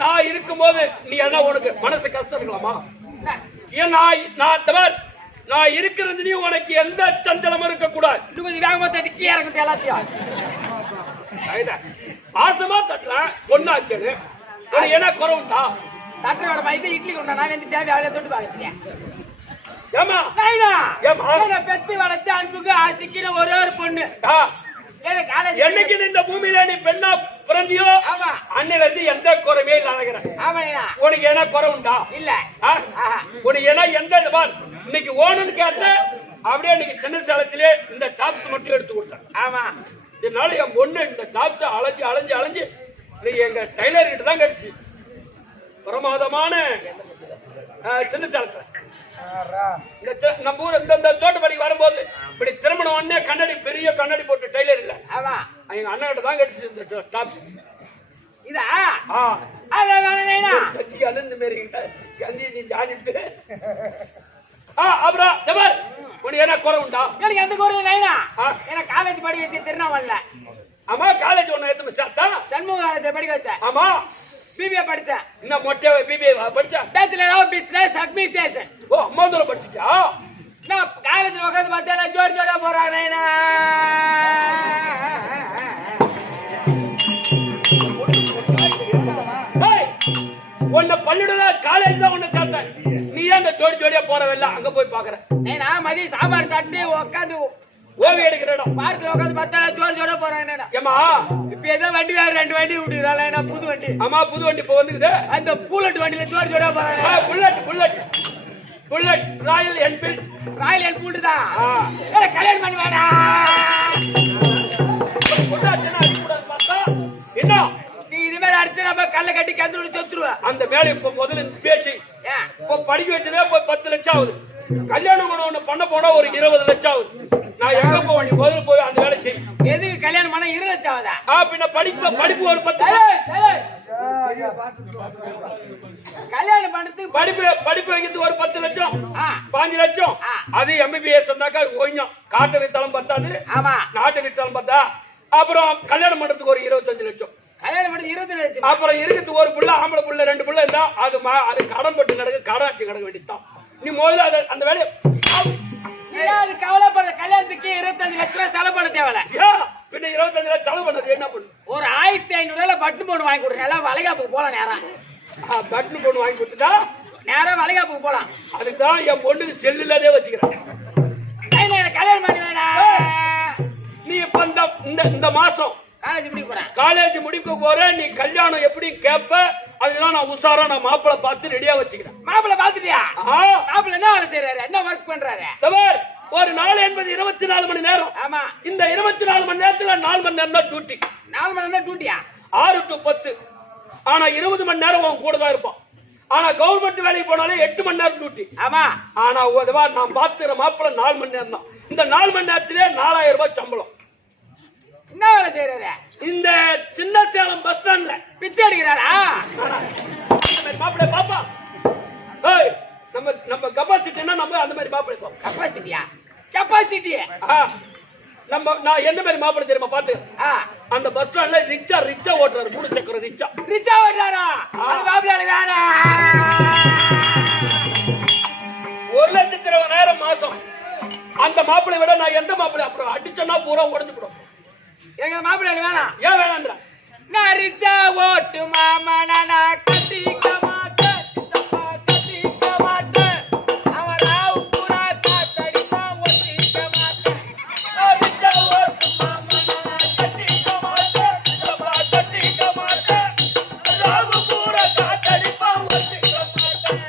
நான் இருக்கும்போது நீ என்ன உனக்கு மனசு கஷ்டம் இருக்கலாமா? நான் இருக்கிறது நீ உனக்கு எந்த சஞ்சலமும் இருக்க கூடாது. எல்லாத்தையும் பாசமா தட்டுறேன் ஒன்னாச்சு என்ன குறவுண்டா? தட்டரோட வயசு இட்லி கொண்டா நான் வந்து சேவை அவளை தொட்டு பாக்கிறேன். பெஸ்ட் வளர்த்து அன்புக்கு ஆசைக்கு ஒரே ஒரு பொண்ணு. என்னைக்கு இந்த பூமியில நீ பெண்ணா பிறந்தியோ அன்னையில இருந்து எந்த குறைவே இல்லாத உனக்கு என்ன குறை உண்டா? இல்ல உனக்கு என்ன எந்த இன்னைக்கு ஓணுன்னு கேட்ட அப்படியே இன்னைக்கு சின்ன சேலத்திலே இந்த டாப்ஸ் மட்டும் எடுத்து கொடுத்தேன். ஆமா, இதனால என் பொண்ணு இந்த டாப்ஸ் அலைஞ்சு அலைஞ்சு அலைஞ்சு எங்க டைலர் கிட்ட தான் கிடைச்சு பிரமாதமான சின்ன சேலத்துல நம்ம ஊர் இந்த தோட்டப்படிக்கு வரும்போது இப்படி திருமணம் உடனே கண்ணாடி பெரிய கண்ணாடி போட்டு டைலர் இல்ல எங்க அண்ணன் கிட்ட தான் கிடைச்சு இந்த டாப்ஸ். இதா அலந்து மாரி கந்தி நீ ஜானிட்டு அப்புறம் உனக்கு என்ன குறை உண்டா? எனக்கு எந்த குறை இல்லைனா எனக்கு காலேஜ் படி வச்சு திருநாவல்ல. ஆமா, காலேஜ் ஒண்ணு எடுத்து சேர்த்தா சண்முக காலேஜ் படிக்க வச்சேன். ஆமா, பிபிஏ படிச்சேன். என்ன மொட்டை பிபிஏ படிச்சேன். Bachelor of business administration. Oh, அம்மா தூரம் படிச்சியா? நான் காலேஜ்ல உட்காந்து பார்த்தா ஜோடி ஜோடியா போறாங்க. உன்னை பள்ளியிட காலேஜ் தான் உன்னை சேர்த்தேன். நீ ஏன் அந்த ஜோடி ஜோடியா போறவல்ல அங்க போய் பாக்குற? நான் மதியம் சாப்பாடு சாப்பிட்டு உட்காந்து ஓவி எடுக்கிற இடம் பார்க்ல உட்காந்து பார்த்தா ஜோடி ஜோடியா போறாங்க. ஏமா இப்ப ஏதோ வண்டி வேற 2 வண்டி விட்டுறாங்க. புது வண்டி. ஆமா, புது வண்டி இப்ப வந்துக்குது. அந்த புல்லட் வண்டியில ஜோடி ஜோடியா போறாங்க. புல்லட் ராயல் என்ஃபீல்ட் தான். கல்யாணம் பண்ண வேணாம். என்ன நீ இது மாதிரி அடிச்சு நம்ம கல்ல கட்டி கந்து சொத்துருவ. அந்த வேலை இப்ப முதல்ல பேச்சு இப்ப படிக்க வச்சதே இப்ப 10 லட்சம் ஆகுது. கல்யாணம் பண்ண போனா ஒரு 20 லட்சம் ஆகுது. நான் எங்க போவேன்? முதல்ல போய் அந்த வேலை செய்யும். எதுக்கு கல்யாணம் பண்ணா 20 லட்சம் ஆகுதா? பின்ன படிப்பு ஒரு 10. கல்யாணம் பண்றதுக்கு படிப்பு வைக்கிறது ஒரு 10 லட்சம் 5 லட்சம். அது எம்பிபிஎஸ் வந்தாக்கா கொஞ்சம் காட்டு வித்தாலும் பத்தாது. ஆமா, நாட்டு வித்தாலும் பார்த்தா அப்புறம் கல்யாணம் பண்றதுக்கு ஒரு 25 லட்சம். கல்யாணம் பண்ணி 20 லட்சம். அப்புறம் இருக்கிறது ஒரு புள்ள, ஆம்பளை புள்ள 2 புள்ள இருந்தா அது கடன் பட்டு நடக்கு, கடன் ஆட்சி கிடக்க வேண்டியதான். நீ முதல்ல அந்த வேலையை கவலைப்படுற. கல்யாணத்துக்கு 25 லட்சம் ரூபாய் செலவு பண்ண தேவையில்ல. பின்ன 25 லட்சம் செலவு பண்ணது என்ன பண்ணு? ஒரு 1500 ரூபாய் பட்டு போன் வாங்கி கொடுங்க. எல்லாம் வளைகாப்புக்கு போலாம். நேரம் பட்டு போன் வாங்கி கொடுத்துட்டா நேரம் வளைகாப்புக்கு போலாம். அதுதான் என் பொண்ணுக்கு செல்லுலதே வச்சுக்கிறேன். கல்யாணம் பண்ணி வேணாம். நீ இப்ப இந்த மாசம் காலேஜ் முடிக்க போற. நீ கல்யாணம் எப்படி கேப்ப? அதுதான் நான் உசாரா நான் மாப்பிள்ளை பார்த்து ரெடியா வச்சுக்கிறேன். மாப்பிள்ளை பார்த்துட்டியா? மாப்பிள்ளை என்ன வேலை செய்யறாரு? என்ன ஒர்க் பண்றாரு? ஒரு நாள் என்பது 24 மணி நேரம். ஆமா, இந்த 24 மணி நேரத்துல 4 மணி நேரம் தான் டியூட்டி. 4 மணி நேரம் தான் டியூட்டியா? 6 to 10. ஆனா 20 மணி நேரம் உன் கூட தான் இருப்பான். ஆனா கவர்மெண்ட் வேலைக்கு போனாலே 8 மணி நேரம் டியூட்டி. ஆமா, ஆனா நான் பாத்துக்கிற மாப்பிள்ளை 4 மணி நேரம் தான். இந்த 4 மணி நேரத்திலே 4000 ரூபாய் சம்பளம். என்ன வேலை செய்யறாரு? இந்த சின்ன சேலம் பஸ் ஸ்டாண்ட்ல பிச்சை எடுக்கிறாரா? மாப்பிள்ளை பாப்பா, நம்ம கெப்பாசிட்டினா நம்ம அந்த மாதிரி மாப்பிள்ளை. கெப்பாசிட்டியா? கெப்பாசிட்டி நான் எந்த மாதிரி மாப்பிள்ளை தெரியுமா பாத்து அந்த பஸ் ஸ்டாண்ட்ல ரிக்ஷா ஓட்டுறாரு 3 சக்கர ரிக்ஷா ஓட்டுறாரா அது மாப்பிள்ளை வேணாம் 1,20,000 மாசம் அந்த மாப்பிள்ளை விட நான் எந்த மாப்பிள்ளை அப்புறம் அடிச்சனா பூரா உடைஞ்சு போடும் எங்க மாப்பிள்ளை வேணாம் ஏன் வேணாம்ன்ற நான் ரிக்ஷா ஓட்டு மாமா நான் கட்டிக்க மாட்டேன் சித்தப்பா கட்டிக்க மாட்டேன் அவன் ராவு பூரா காத்தடிப்பா ஒட்டிக்க மாட்டேன் நான் ரிக்ஷா ஓட்டு மாமா நான் கட்டிக்க மாட்டேன் சித்தப்பா கட்டிக்க மாட்டேன் ராவு பூரா காத்தடிப்பா ஒட்டிக்க மாட்டேன்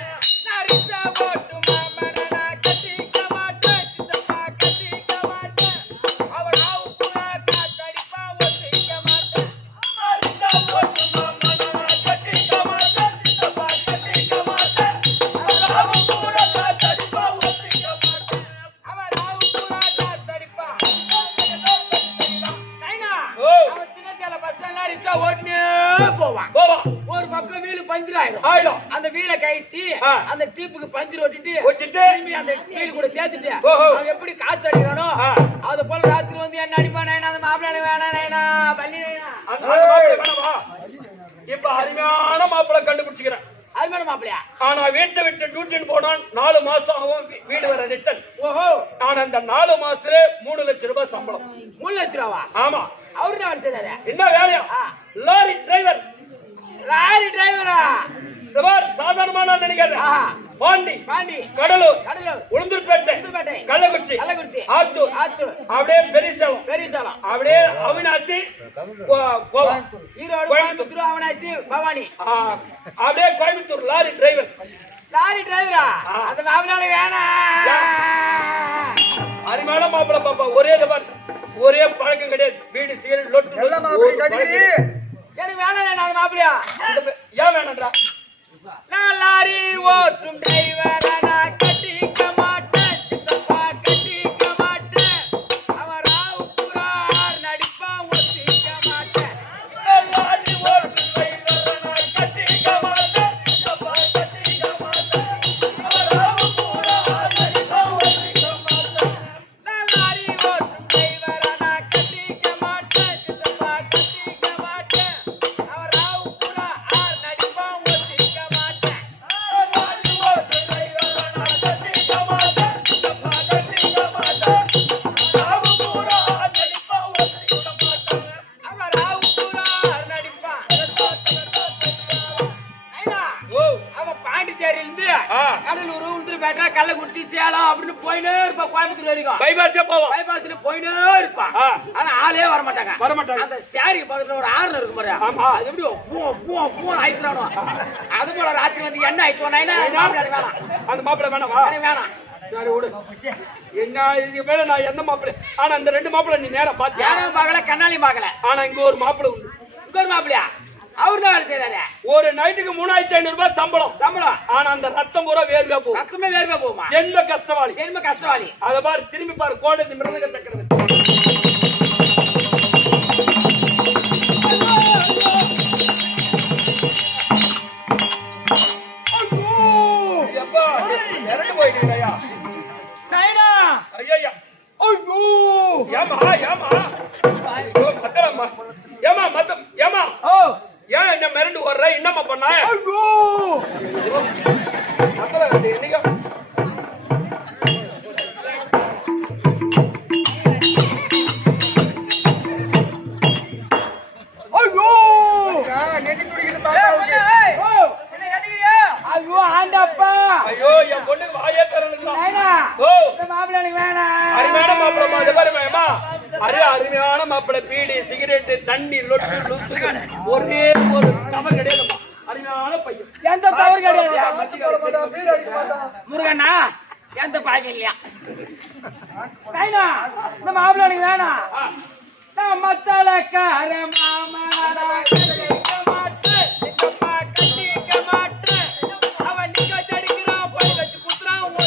நான் ரிக்ஷா ஓட்டு மாமா நான் கட்டிக்க மாட்டேன் சித்தப்பா கட்டிக்க மாட்டேன் அவன் ராவு பூரா காத்தடிப்பா ஒட்டிக்க மாட்டேன் ஒரு பக்கம் வீலு பஞ்சர் ஆயிடும் அந்த வீலை கட்டி அந்த டீப்புக்கு பஞ்சர் ஒட்டிட்டு அந்த வீல் கூட சேர்த்துட்டு அவன் எப்படி காத்து அடிக்கிறானோ அது போல ராத்திரி வந்து என்ன அடிப்பா நைனா அந்த மாப்பிள்ளை வேணாம் நைனா பள்ளி நைனா இப்ப அருமையான மாப்பிள்ளை கண்டுபிடிச்சுக்கிறேன் அருமையான மாப்பிள்ளையா ஆனா வீட்டை விட்டு டியூட்டின்னு போனான் 4 மாசம் அவன் வீடு வர ரிட்டன் ஆனா அந்த 4 மாசத்துல 3 லட்சம் ரூபாய் சம்பளம் 3 லட்சம் ரூபா ஆமா அவரு என்ன செய்யறாரு என்ன வேலையா லாரி டிரைவரா சாதாரணமான நினைக்காத பாண்டி கடலூர் உளுந்தூர்பேட்டை கள்ளக்குறிச்சி ஆத்தூர் அப்படியே பெரியசாலம் அப்படியே அவினாசி ஈரோடு கோயம்புத்தூர் அவினாசி பவானி அப்படியே கோயம்புத்தூர் லாரி டிரைவரா அந்த மாப்பிள்ளை வேணாம் அருமையான மாப்பிள்ளை பாப்பா ஒரே பழக்கம் கிடையாது வீடு சிகரெட் லொட்டு எனக்கு வேணாம் அந்த மாப்பிள்ளையா ஏன் வேணாம்டா நான் லாரி ஓட்டும் டிரைவரா நான் கட்டிக்க மாட்டேன் சித்தப்பா கட்டிக்க மாட்டேன் அவன் ராவு பூரா நடிப்பா ஒத்திக்க மாட்டேன் லாரி ஓட்டும் டிரைவரா நான் கட்டிக்க மாட்டேன் சித்தப்பா கட்டிக்க மாட்டேன் அவன் ராவு பூரா நடிப்பா ஒத்திக்க மாட்டேன் நான் லாரி ஓட்டும் டிரைவரா நான் கட்டிக்க மாட்டேன் சித்தப்பா கட்டிக்க மாட்டேன் அவன் ராவு பூரா நடிப்பா ஒத்திக்க மாட்டேன் லாரி ஓட்டும் டிரைவரா நான் கட்டிக்க மாட்டேன் சித்தப்பா கட்டிக்க மாட்டேன் ராவு பூரா நடிப்பா ஒத்திக்க மாட்டேன் அவன் ராவு பூரா நடிப்பான் அவன் பாண்டிச்சேரியிலிருந்து கடலூர் உளுந்தூர்பேட்டை கள்ளக்குறிச்சி சேலம் அப்படின்னு போயினே இருப்பான் கோயம்புத்தூர் வரைக்கும் பைபாஸ்ல போயினே இருப்பான் ஆனா ஆளே வரமாட்டாங்க அந்த ஸ்டேரிங் பக்கத்துல ஒரு ஆறுல இருக்கும் பாரு அது எப்படி பூ ஆயிடுறானோ அது போல ராத்திரி வந்து என்ன ஆயிடுவோம் வேணாம் அந்த மாப்பிள்ளை வேணாமா வேணாம் சரி விடு என்ன இதுக்கு மேல நான் எந்த மாப்பிள்ளை ஆனா அந்த 2 மாப்பிள்ளை நீ நேரம் பாத்தியா யாரும் பார்க்கல கண்ணாலையும் பார்க்கல ஆனா இங்க ஒரு மாப்பிள்ளை உண்டு இங்க ஒரு மாப்பிள்ளையா அவரு தான் வேலை செய்யறாரு ஒரு நைட்டுக்கு 3,500 ரூபாய் சம்பளம் ஆனா அந்த ரத்தம் பூரா வேர்வையா போகும் ரத்தமே வேர்வையா போகுமா ஜென்ம கஷ்டவாளி அத பாரு திரும்பி பாரு கோடை மிருதங்க சக்கரவர்த்தி இறந்து போயிட்டீங்கய்யா ஐயா ஏமா ஏன் என்ன மிரண்டு வர்ற என்னம்மா பண்ண என்னைக்கு ஐயோ என் பொண்ணுக்கு வாயே அருமையான மாப்பிள்ளை பீடி சிகரெட் தண்ணி லொட்டு ஒரே ஒரு தவறு கிடையாது அருமையான பையன் எந்த தவறு கிடையாது முருகண்ணா எந்த பாக்க இல்லையா இந்த மாப்பிள்ளை வேணாம் நான் மத்தளக்கார மாமா கட்டிக்க மாட்டேன் அவன் நிக்க சடிக்கிறான் படி வச்சு குத்துறான் ஒத்தி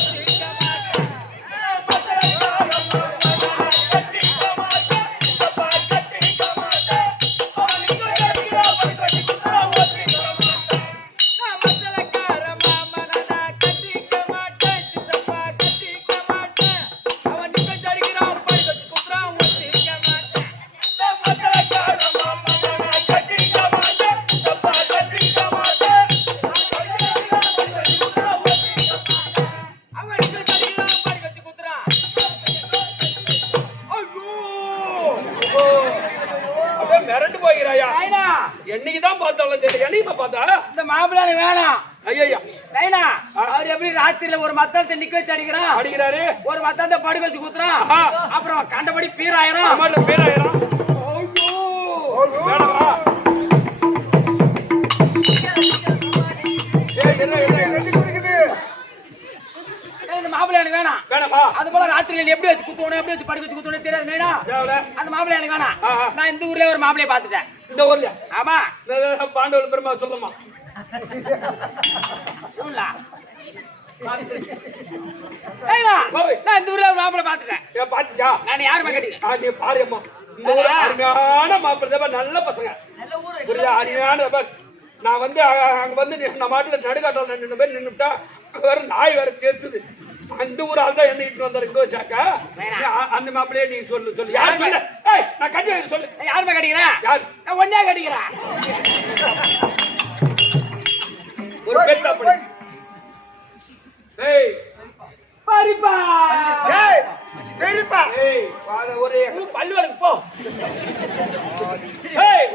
மிரண்டு போகிறாயா நைனா என்னைக்குதான் பார்த்தாலும் சரி என்னைக்கு பார்த்தா இந்த மாப்பிள்ளை வேணாம் ஐயா நைனா அவர் எப்படி ராத்திரில ஒரு மத்தத்தை நிக்க வச்சு அடிக்கிறாரு ஒரு மத்தத்தை படுக்க வச்சு குத்துறான் அப்புறம் கண்டபடி பீராயிரம் பீராயிரம் வேணாமா மாப்பிள்ளை எனக்கு வேணாம் வேணாமா அது போல ராத்திரியில எப்படி வச்சு குத்துவோம் எப்படி வச்சு படுக்க வச்சு குத்துவோம் தெரியாது நைனா அந்த மாப்பிள்ளை எனக்கு வேணாம் நான் இந்த ஊர்ல ஒரு மாப்பிள்ளைய பாத்துட்டேன் இந்த ஊர்ல ஆமா பாண்டவர்கள் பெருமா சொல்லுமா நான் இந்த ஊர்ல ஒரு மாப்பிள்ளை பாத்துட்டேன் பாத்துட்டா நான் யாருமே கேட்டீங்க நீ பாருமா இந்த ஊர் அருமையான மாப்பிள்ளை நல்ல பசங்க புரியுதா அருமையான நான் வந்து அங்க வந்து நம்ம மாட்டுல நடுக்காட்டில் நின்று பேர் நின்றுட்டா வேற நாய் வேற தேர்த்துது அந்த ஊர் ஆள் தான் என்ன இட்டு வந்தாரு இங்க வச்சாக்கா அந்த மாப்பிள்ளையே நீ சொல்லு யாரு சொல்ல நான் கட்டி வைக்க சொல்லு யாருமே கட்டிக்கிறேன் யாரு நான் ஒன்னே கட்டிக்கிறேன் ஒரு பெத்தா அப்படி ஏய் பரிப்பா ஏய் பெரியப்பா ஏய் ஒரு பல்லுவலுக்கு போ ஏய்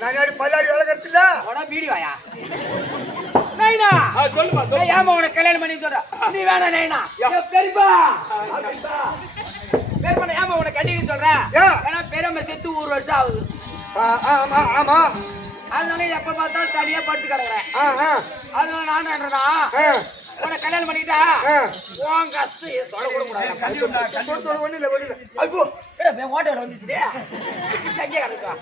நான் பல்லாடி வளர்க்கறதில்ல உடனே வீடியோயா நைனா சொல்லுமா சொல்லு ஏமா உனக்கு கல்யாணம் பண்ணி சொல்ற நீ வேணா நைனா பெரியப்பா பெரியப்பா ஏமா உனக்கு கட்டிக்க சொல்ற ஏன்னா பெரியம்மா செத்து 1 வருஷம் ஆகுது ஆமா ஆமா அதனால எப்ப பார்த்தாலும் தனியா படுத்து கிடக்குறேன் அதனால நான் என்னன்னா உனக்கு கல்யாணம் பண்ணிட்டா உன் கஷ்டம் தொட கூட கூடாது ஒண்ணு இல்ல ஐயோ ஓட்டோட வந்துச்சு சங்கியா கிடக்கா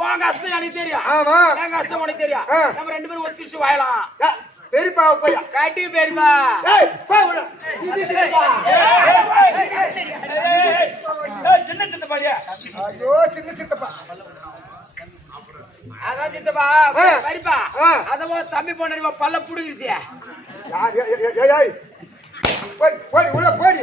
உன் கஷ்டம் எனக்கு தெரியும் ஆமா என் கஷ்டம் உனக்கு தெரியும் நம்ம 2 பேரும் ஒத்திச்சு வாழலாம் பெரியப்பா போய் கட்டி பெரியப்பா சின்ன சின்ன பையன் ஐயோ சின்ன சித்தப்பா அதான் சித்தப்பா பெரியப்பா அதோ தம்பி பொண்ணு பல்ல புடுங்கிடுச்சு போடி உள்ள போடி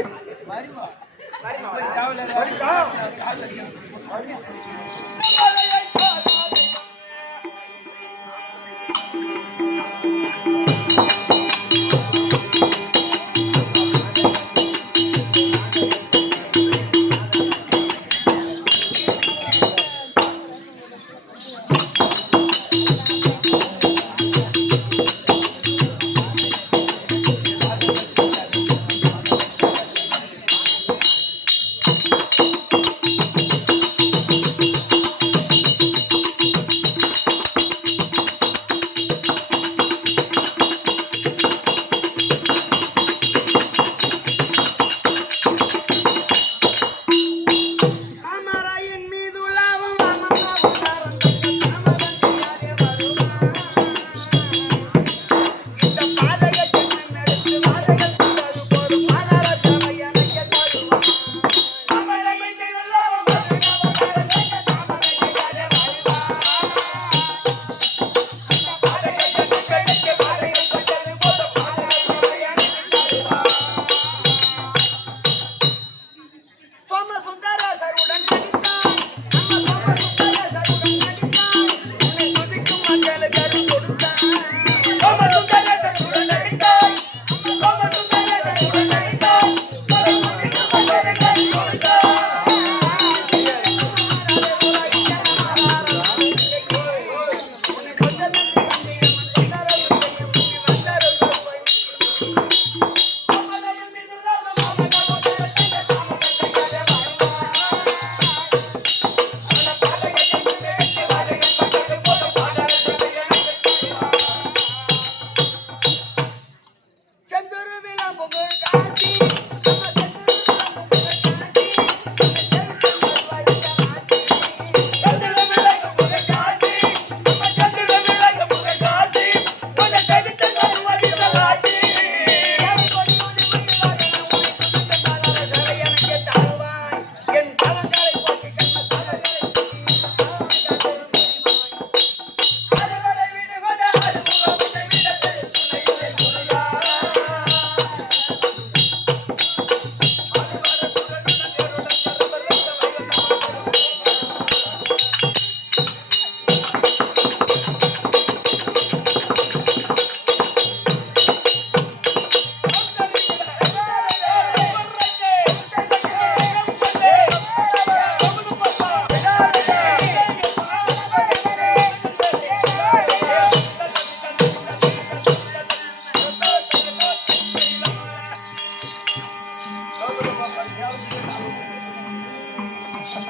ஏய்,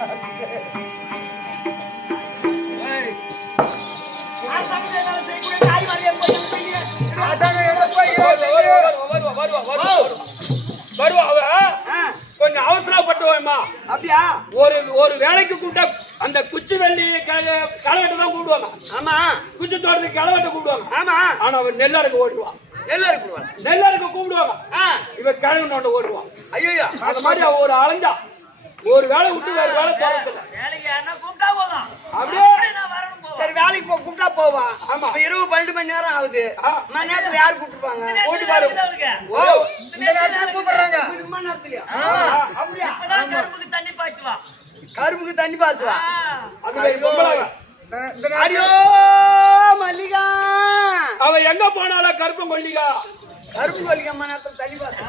அதானே எங்க போய் வருவா அவ கொஞ்சம் அவசரப்பட்டுவோம்மா. அப்படியா? ஒரு வேலைக்கு கூப்பிட்டா அந்த குச்சி வெள்ளி களவெட்ட தான் கூப்பிடுவாங்க. ஆமா. குச்சி தோட்டத்துக்கு களவெட்ட கூப்பிடுவாங்க. ஆமா. ஆனா அவன் நெல்லாருக்கு ஓடுவான். நெல்லாருக்கு கூப்பிடுவாங்க. இவன் கிழவு நோண்ட ஓடுவான். ஐயோ, அந்த மாதிரி அவ ஒரு அலைஞ்சா ஒரு வேலை விட்டு வேற வேலை தோட்டத்துல அப்படியே சரி வேலைக்கு கூப்பிட்டா போவான். ஆமா. இப்ப இரவு 12 மணி நேரம் ஆகுது. மணி நேரத்துல யாரு கூப்பிட்டுருப்பாங்க? ஓடி பாரு. ஓ, இந்த நேரத்துல கூப்பிடுறாங்க. மணி நேரத்துலயா? அப்படியா? கரும்புக்கு தண்ணி பாய்ச்சுவா. அது பொம்பளை. அடியோ மல்லிகா, அவ எங்க போனாலும் கருப்பம் கொல்லிக்கா கரும்பு மல்லிகா மணி நேரத்துல தண்ணி பாய்ச்சு.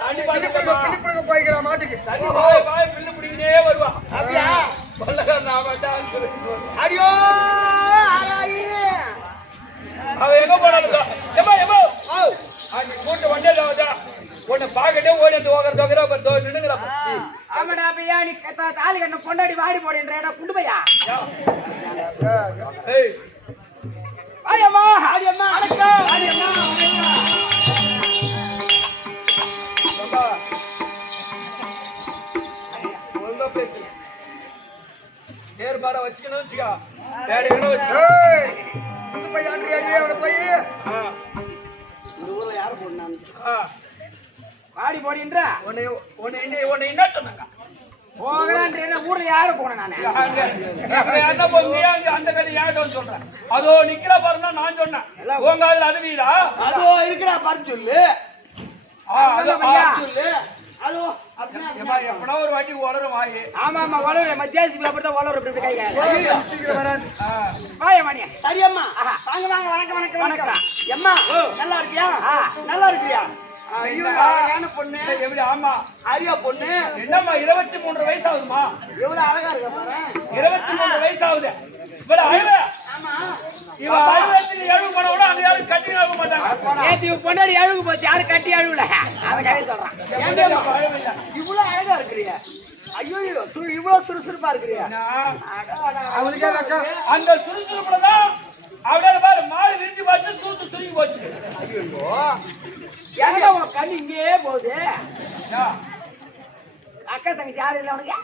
தண்ணி பாய்ச்ச பிடிப்புடுங்க போய்க்கிற மாட்டுக்கு தண்ணி பாய் பாய் பில்லு பிடிக்கிட்டே வருவா. அப்படியா? கொல்லக்காரன் அவன் டான்ஸ் சொல்லுவான். அடியோ ஆராயி, அவ எங்க போனாலும் எம்மா எம்மா அன்னைக்கு கூட்ட வண்டியில வந்தா உன்னை பாக்கட்டே ஓடி வந்து ஓகர நின்னுங்கிறப்ப ஆமாடா பையா, நீ தாலி கண்ண பொண்டாடி வாடி போடுன்ற குண்டு பையா. ஏய் ஆயம்மா ஆயம்மா வணக்கம். ஆயம்மா அப்பா ஒழுங்கா பேசு. நேர் பார வச்சுக்கணும் வச்சுக்கா தேடிக்கணும் வச்சுக்கோ. ஏய் இந்த போய் ஆண்டி அடியே அவன போய் இந்த ஊர்ல யாரு போடுனாங்க? வாடி போடின்ற உன்னை என்ன சொன்னாங்க? போகலான்ற ஊர்ல யாரு போன நானு? என்ன போங்க அந்த கதை யாரும் சொல்றேன். அதோ நிக்கிற பாருன்னா நான் சொன்னேன். உங்க அதுல அது வீடா? அதோ இருக்கிறா பாரு சொல்லு. சொல்லு. அதோ எப்படா ஒரு வாட்டி வளரும் வாயி. ஆமா ஆமா வளரும். ஜேசிபி அப்படிதான் வளரும். இப்படி கை சீக்கிரம் வரான் வாய மணி. சரியம்மா வாங்க வாங்க. வணக்கம் வணக்கம் வணக்கம். எம்மா நல்லா இருக்கியா? நல்லா இருக்கியா? ஐயோ அழகான பொண்ணு. எப்படி? ஆமா அரியா பொண்ணு. என்னம்மா 23 வயசு ஆகுதுமா? எவ்வளவு அழகா இருக்க பாரு. 23 வயசு ஆகுது. இவ்வளவு அழகா? ஆமா. இவ அழுவத்துல எழுவு போன கூட அந்த யாரும் கட்டி ஆக மாட்டாங்க. நேத்து இவ பொண்ணாடி அழுகு போச்சு. யாரும் கட்டி அழுவல. அத கதை சொல்றான். இவ்வளவு அழகா இருக்கிறியா? ஐயோ இவ்வளவு சுறுசுறுப்பா இருக்கிறியா? அவளுக்கே அக்கா அந்த சுறுசுறுப்புலதான் அப்படியே பாரு மாடு விரிஞ்சு பார்த்து சூத்து சுருங்கி போச்சு. ஏங்க உன் கண்ணு இங்கே போகுது? அக்கா தங்கச்சி யாரும் இல்ல உனக்கு?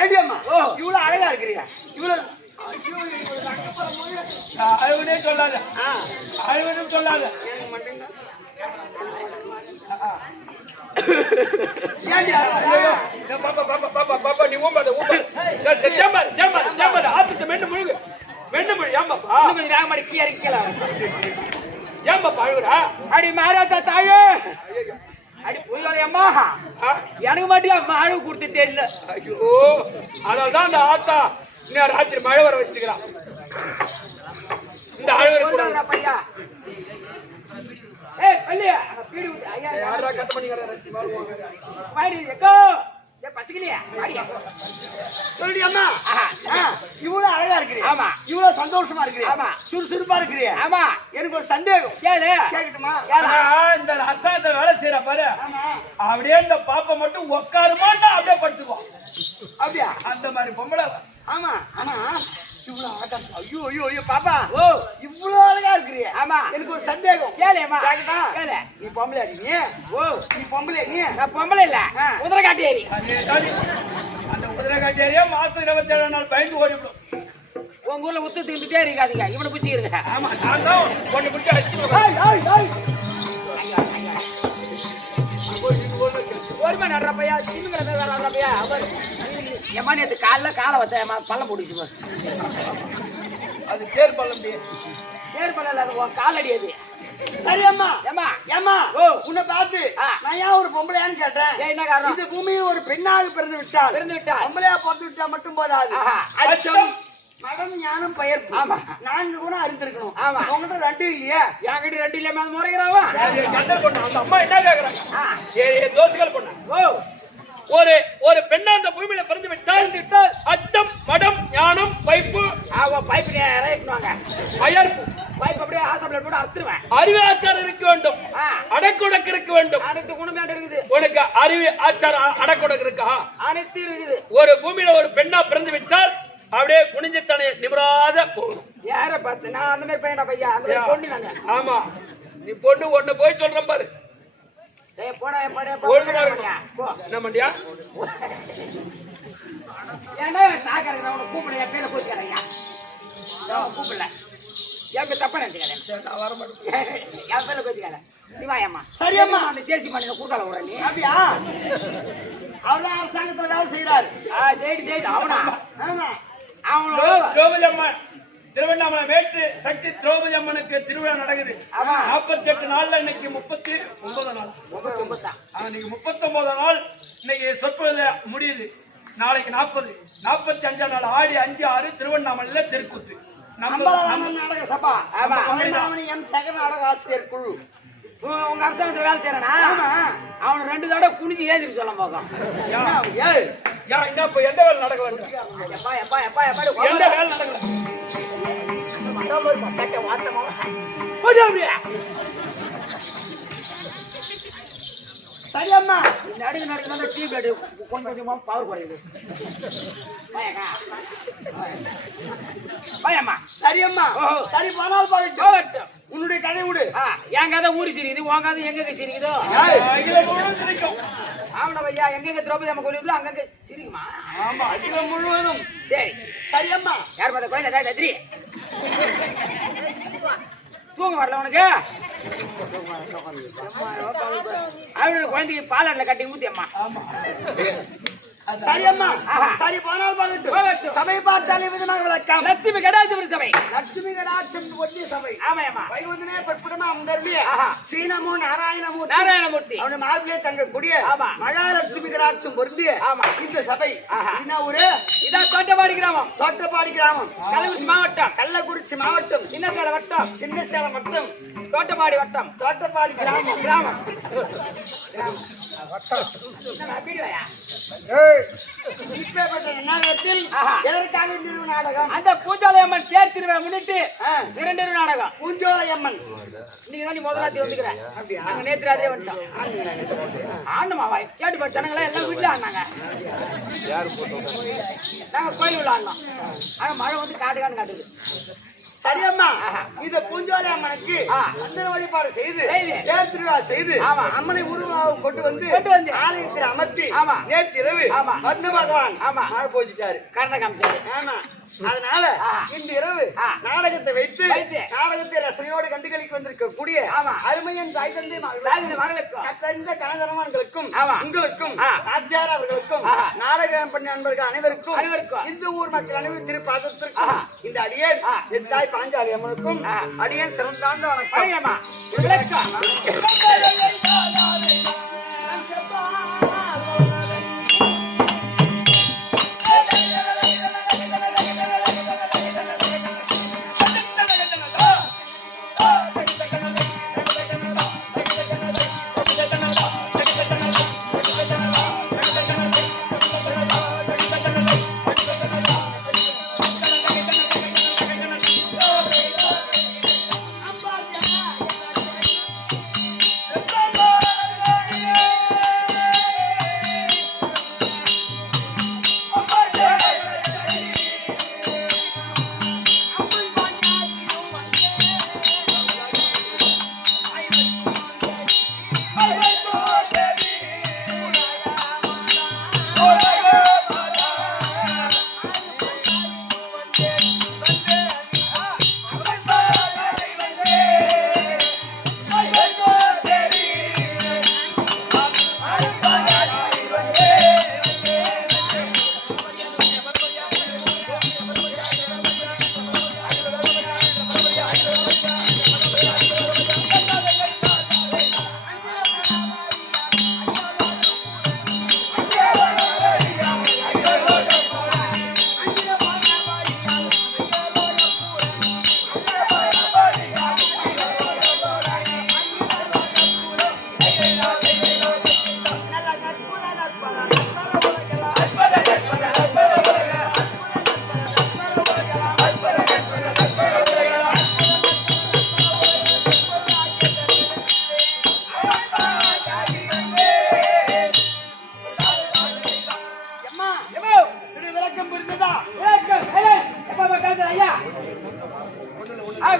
ஏடியம்மா இவ்வளவு அழகா இருக்கிறியா? இவ்வளவு அழுவனே சொல்லாத. அழுவனும் சொல்லாத. பாப்பா நீ ஊம்பாத ஜம்பாத ஆத்துட்டு மென்னு முழுகு மென்னு முழு. ஏம்பாப்பா வேக மாடி கீ அடிக்கலாம். ஏம்பாப்பா அழுகுறா? அடி மாறாத்தா தாயே, அடி புயல் அம்மா எனக்கு மாட்டியா அம்மா அழுவு கொடுத்து தெரியல. ஐயோ அதனால்தான் அந்த ஆத்தா இன்னும் ராத்திரி மழை வர வச்சுக்கிறான். இந்த அழுகு கூட பையா. ஏய் பள்ளியா பீடி விட்டு ஐயா யாரா கத்த பண்ணிக்கிறா? வாடி எக்கோ ஏ பச்சைக்கிளியா வாடி சொல்லுடி அம்மா. இவ்வளவு அழகா இருக்கிறீ. ஆமா. இவ்வளவு சந்தோஷமா இருக்கிறீ. ஆமா. சுறுசுறுப்பா இருக்கிறீ. ஆமா. எனக்கு ஒரு சந்தேகம். கேளு. கேக்கட்டுமா? இந்த அசாத்த வேலை செய்யற பாரு. அப்படியே இந்த பாப்பா மட்டும் உட்காருமாட்டா அப்படியே படுத்துக்குவோம். அப்படியா? அந்த மாதிரி பொம்பளை. ஆமா ஆமா. இவ்வளவு அழகா. ஐயோ ஐயோ ஐயோ பாப்பா. ஓ இவ்வளவு அழகா இருக்கிறீ. ஆமா. எனக்கு ஒரு சந்தேகம். கேளுமா? கேக்கட்டா? கேளு. நீ பொம்பளை நீ? ஓ நீ பொம்பளை நீ? நான் பொம்பளை இல்ல. குதிரை காட்டேரி. அந்த குதிரை காட்டேரியா மாசம் 27 நாள் பயந்து ஓடிவிடும். உங்க ஊர்ல உத்து தின்னுட்டே இருக்காதீங்க. இவனை பிடிச்சிக்கிறீங்க. ஆமா நான் தான் ஒண்ணு பிடிச்சி அடிச்சு ஒருமே நடுறப்பையா சின்ன நடுறப்பையா அவர் ஏமா நேற்று காலை வச்சா பள்ளம் போட்டுச்சு. அது தேர் பள்ளம். தேர் பள்ளம் அது உன் காலடி அது. சரியம்மா ஏமா ஏமா உன்னை பார்த்து நான் ஏன் ஒரு பொம்பளையான்னு கேட்டேன். என்ன காரணம்? இது பூமியில் ஒரு பெண்ணாக பிறந்து விட்டா பொம்பளையா பிறந்து விட்டா மட்டும் போதாது. அச்சம் மடம் ஞானம் பயிர்ப்பு. ஆமா 4 குணம் அறிந்திருக்கணும். ஆமா உங்ககிட்ட 2 இல்லையா? என்கிட்ட 2 இல்லையா? முறைகிறாவா கண்டல் பண்ண அந்த அம்மா என்ன கேக்குறாங்க? தோசுகள் பண்ண ஒரு பெண்ணா அந்த பூமியில பிறந்து விட்டால் அச்சம் மடம் ஞானம் வைப்பு பைப் இறக்கிடுவாங்க. பைப் அப்படியே ஹாஸ்பிட்டல் போட்டு அறுத்துருவேன். அறிவு ஆச்சாரம் இருக்க வேண்டும், அடக்குடக்கு இருக்க வேண்டும். அனைத்து குணமே இருக்குது. உனக்கு அறிவு ஆச்சாரம் அடக்குடக்கு இருக்கா? அனைத்து இருக்குது. ஒரு பூமியில ஒரு பெண்ணா பிறந்து விட்டால் அப்படியே குனிஞ்சு தனை நிமிராத போகணும். யார பார்த்து நான் அந்த மாதிரி பையனா பையா அந்த மாதிரி பொண்ணு நாங்க. ஆமா, நீ பொண்ணு ஒண்ணு போய் சொல்றேன் பாரு. போடா ஒழுங்கா இருக்கணும். என்ன பண்ணியா? ஏன்னா சாகர நான் கூப்பிட என் பேரை போச்சுக்கறையா. கூப்பிடல என் பேர் தப்பா நினைச்சுக்காத. நான் வர மாட்டேன். என் பேரை போச்சுக்காத. நீ வாயம்மா. சரியம்மா. அந்த சேசி பண்ணி கூட்டாள விடுற நீ. அப்படியா? அவளா அரசாங்கத்துல வேலை செய்யறாரு. சரி அவனா? ஆமா. அவனோட திரௌபதி அம்மன் திருவண்ணாமலை மேட்டு சக்தி திரௌபதி அம்மனுக்கு திருவிழா நடக்குது. 48 நாள்ல இன்னைக்கு 39 நாள். இன்னைக்கு 39 நாள். இன்னைக்கு சொற்பொழிவு முடியுது. நாளைக்கு 40, 45 நாள் ஆடி 5, 6 திருவண்ணாமலையில தெருக்கூத்து. நம்ம நாடக சபா. ஆமா. எம் சகர் நாடக ஆசிரியர் குழு. உங்க அரசாங்கத்துல வேலை செய்யறானா? அவன் 2 தடவை குனிஞ்சு ஏந்திரிச்சு சொல்ல போகும். எந்த வேலை நடக்கல? எந்த வேலை நடக்கல? சரியம்மா. நடுக்கு டீ பிளட் கொஞ்சம் கொஞ்சமா பவர் குறையுது. பயம்மா. சரியம்மா. சரி போனால் போகட்டும். உன்னுடைய கதை விடு. என் கதை ஊரு சிரிக்குது, உன் கதை எங்க சிரிக்குதோ. ஆமாண்ணா பையா, எங்க திரௌபதி அம்மா கோயில் அங்கங்க சிரிக்குமா? ஆமா, அகிலம் முழுவதும். சரி சரியம்மா. யார் பார்த்த கோயில் கதிரி தூங்க வரல உனக்கு? அவரு குழந்தைக்கு பாலாட்டில் கட்டி ஊத்தி அம்மா. சரியம்மா. சரி போனால் போகட்டும். சபை பார்த்தாலே விதமாக விளக்கம். லட்சுமி கடாட்சபுரி சபை. லட்சுமி கடாட்சம் ஒட்டிய சபை. ஆமாம்மா. வைகுந்தனே பற்புடமா அமர்ந்தருளிய ஸ்ரீநமோ நாராயணமூர்த்தி அவனுடைய மார்பிலே தங்கக்கூடிய மகாலட்சுமி கடாட்சம் பொருந்திய இந்த சபை என்ன ஊரு? இதான் தோட்டப்பாடி கிராமம். தோட்டப்பாடி கிராமம். கள்ளக்குறிச்சி மாவட்டம். கள்ளக்குறிச்சி மாவட்டம். சின்னசேலம் வட்டம். சின்னசேலம் வட்டம். தோட்டப்பாடி வட்டம். தோட்டப்பாடி கிராமம். கிராமம். நாடகத்தில் எதற்காக நிறுவ நாடகம்? அந்த பூஞ்சோலை அம்மன் தேர் திருவிழா முன்னிட்டு 2 நாடகம். பூஞ்சோலை அம்மன் நீ முதலாத்தி வந்துக்கிற. நாங்க நேற்று அதே வந்துட்டோம். ஆண்டமாவா கேட்டு போய் ஜனங்களா எல்லாம் வீட்டுல ஆடினாங்க. நாங்க கோயில் உள்ள ஆடினோம். ஆனா மழை வந்து காட்டுது. சரியம்மா. இந்த பூஞ்சோலை அம்மனுக்கு சந்தன வழிபாடு செய்து தேர் திருவிழா செய்து அம்மனை உருவாக கொண்டு வந்து ஆலயத்தில் அமர்த்தி நேற்று இரவு பத்ம பகவான் மழை போச்சுட்டாரு. கர்ண காமிச்சாரு. ஆமா. அதனால இந்த இரவு நாடகத்தை வைத்து நாடகத்தை ரசனையோடு கண்டுகளிக்க வந்திருக்கக்கூடிய அருமையன் தாய் தந்தை மகளுக்கும் கனதனவான்களுக்கும் உங்களுக்கும் ஆத்தியார் அவர்களுக்கும் நாடகம் பண்ண நண்பர்கள் அனைவருக்கும் இந்த ஊர் மக்கள் அனைவரும் திருப்பாதத்திற்கும் இந்த அடியேன் என் தாய் பாஞ்சாலி அம்மனுக்கும் அடியேன் சிறந்தாண்ட வணக்கம்.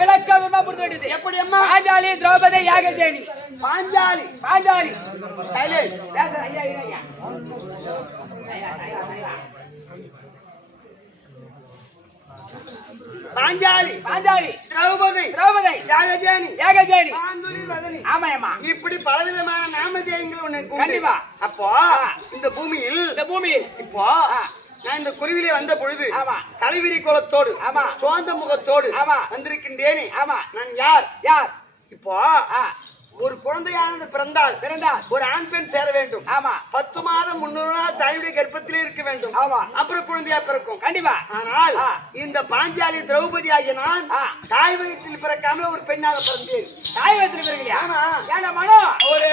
விளக்கம் புரிந்து விட்டது. எப்படி அம்மா? பாஞ்சாலி திரௌபதி யாகசேனி. பாஞ்சாலி பாஞ்சாலி பாஞ்சாலி பாஞ்சாலி திரௌபதி திரௌபதி யாகசேனி யாகசேனி பாந்துலி வதனி. ஆமாயம்மா. இப்படி பலவிதமான நாமதேயங்கள் ஒண்ணு இருக்கு. கண்டிப்பா. அப்போ இந்த பூமியில் இப்போ நான் இந்த குருவிலே வந்த பொழுது தலைவிரி கோலத்தோடு சோந்த முகத்தோடு வந்திருக்கின்றேனே. நான் யார்? இப்போ ஒரு குழந்தையானது பிறந்தால் ஒரு ஆண் பெண் சேர வேண்டும். 10 மாதம் 300 நாள் தாயுடைய கர்ப்பத்திலே இருக்க வேண்டும். அப்புறம் குழந்தையா பிறக்கும். கண்டிப்பா. ஆனால் இந்த பாஞ்சாலி திரௌபதி ஆகிய நான் தாய் வயிற்றில் பிறக்காமல் ஒரு பெண்ணாக பிறந்தேன். தாய் வயிற்றில் பிறக்கலையா? ஏன்னா மனோ ஒரு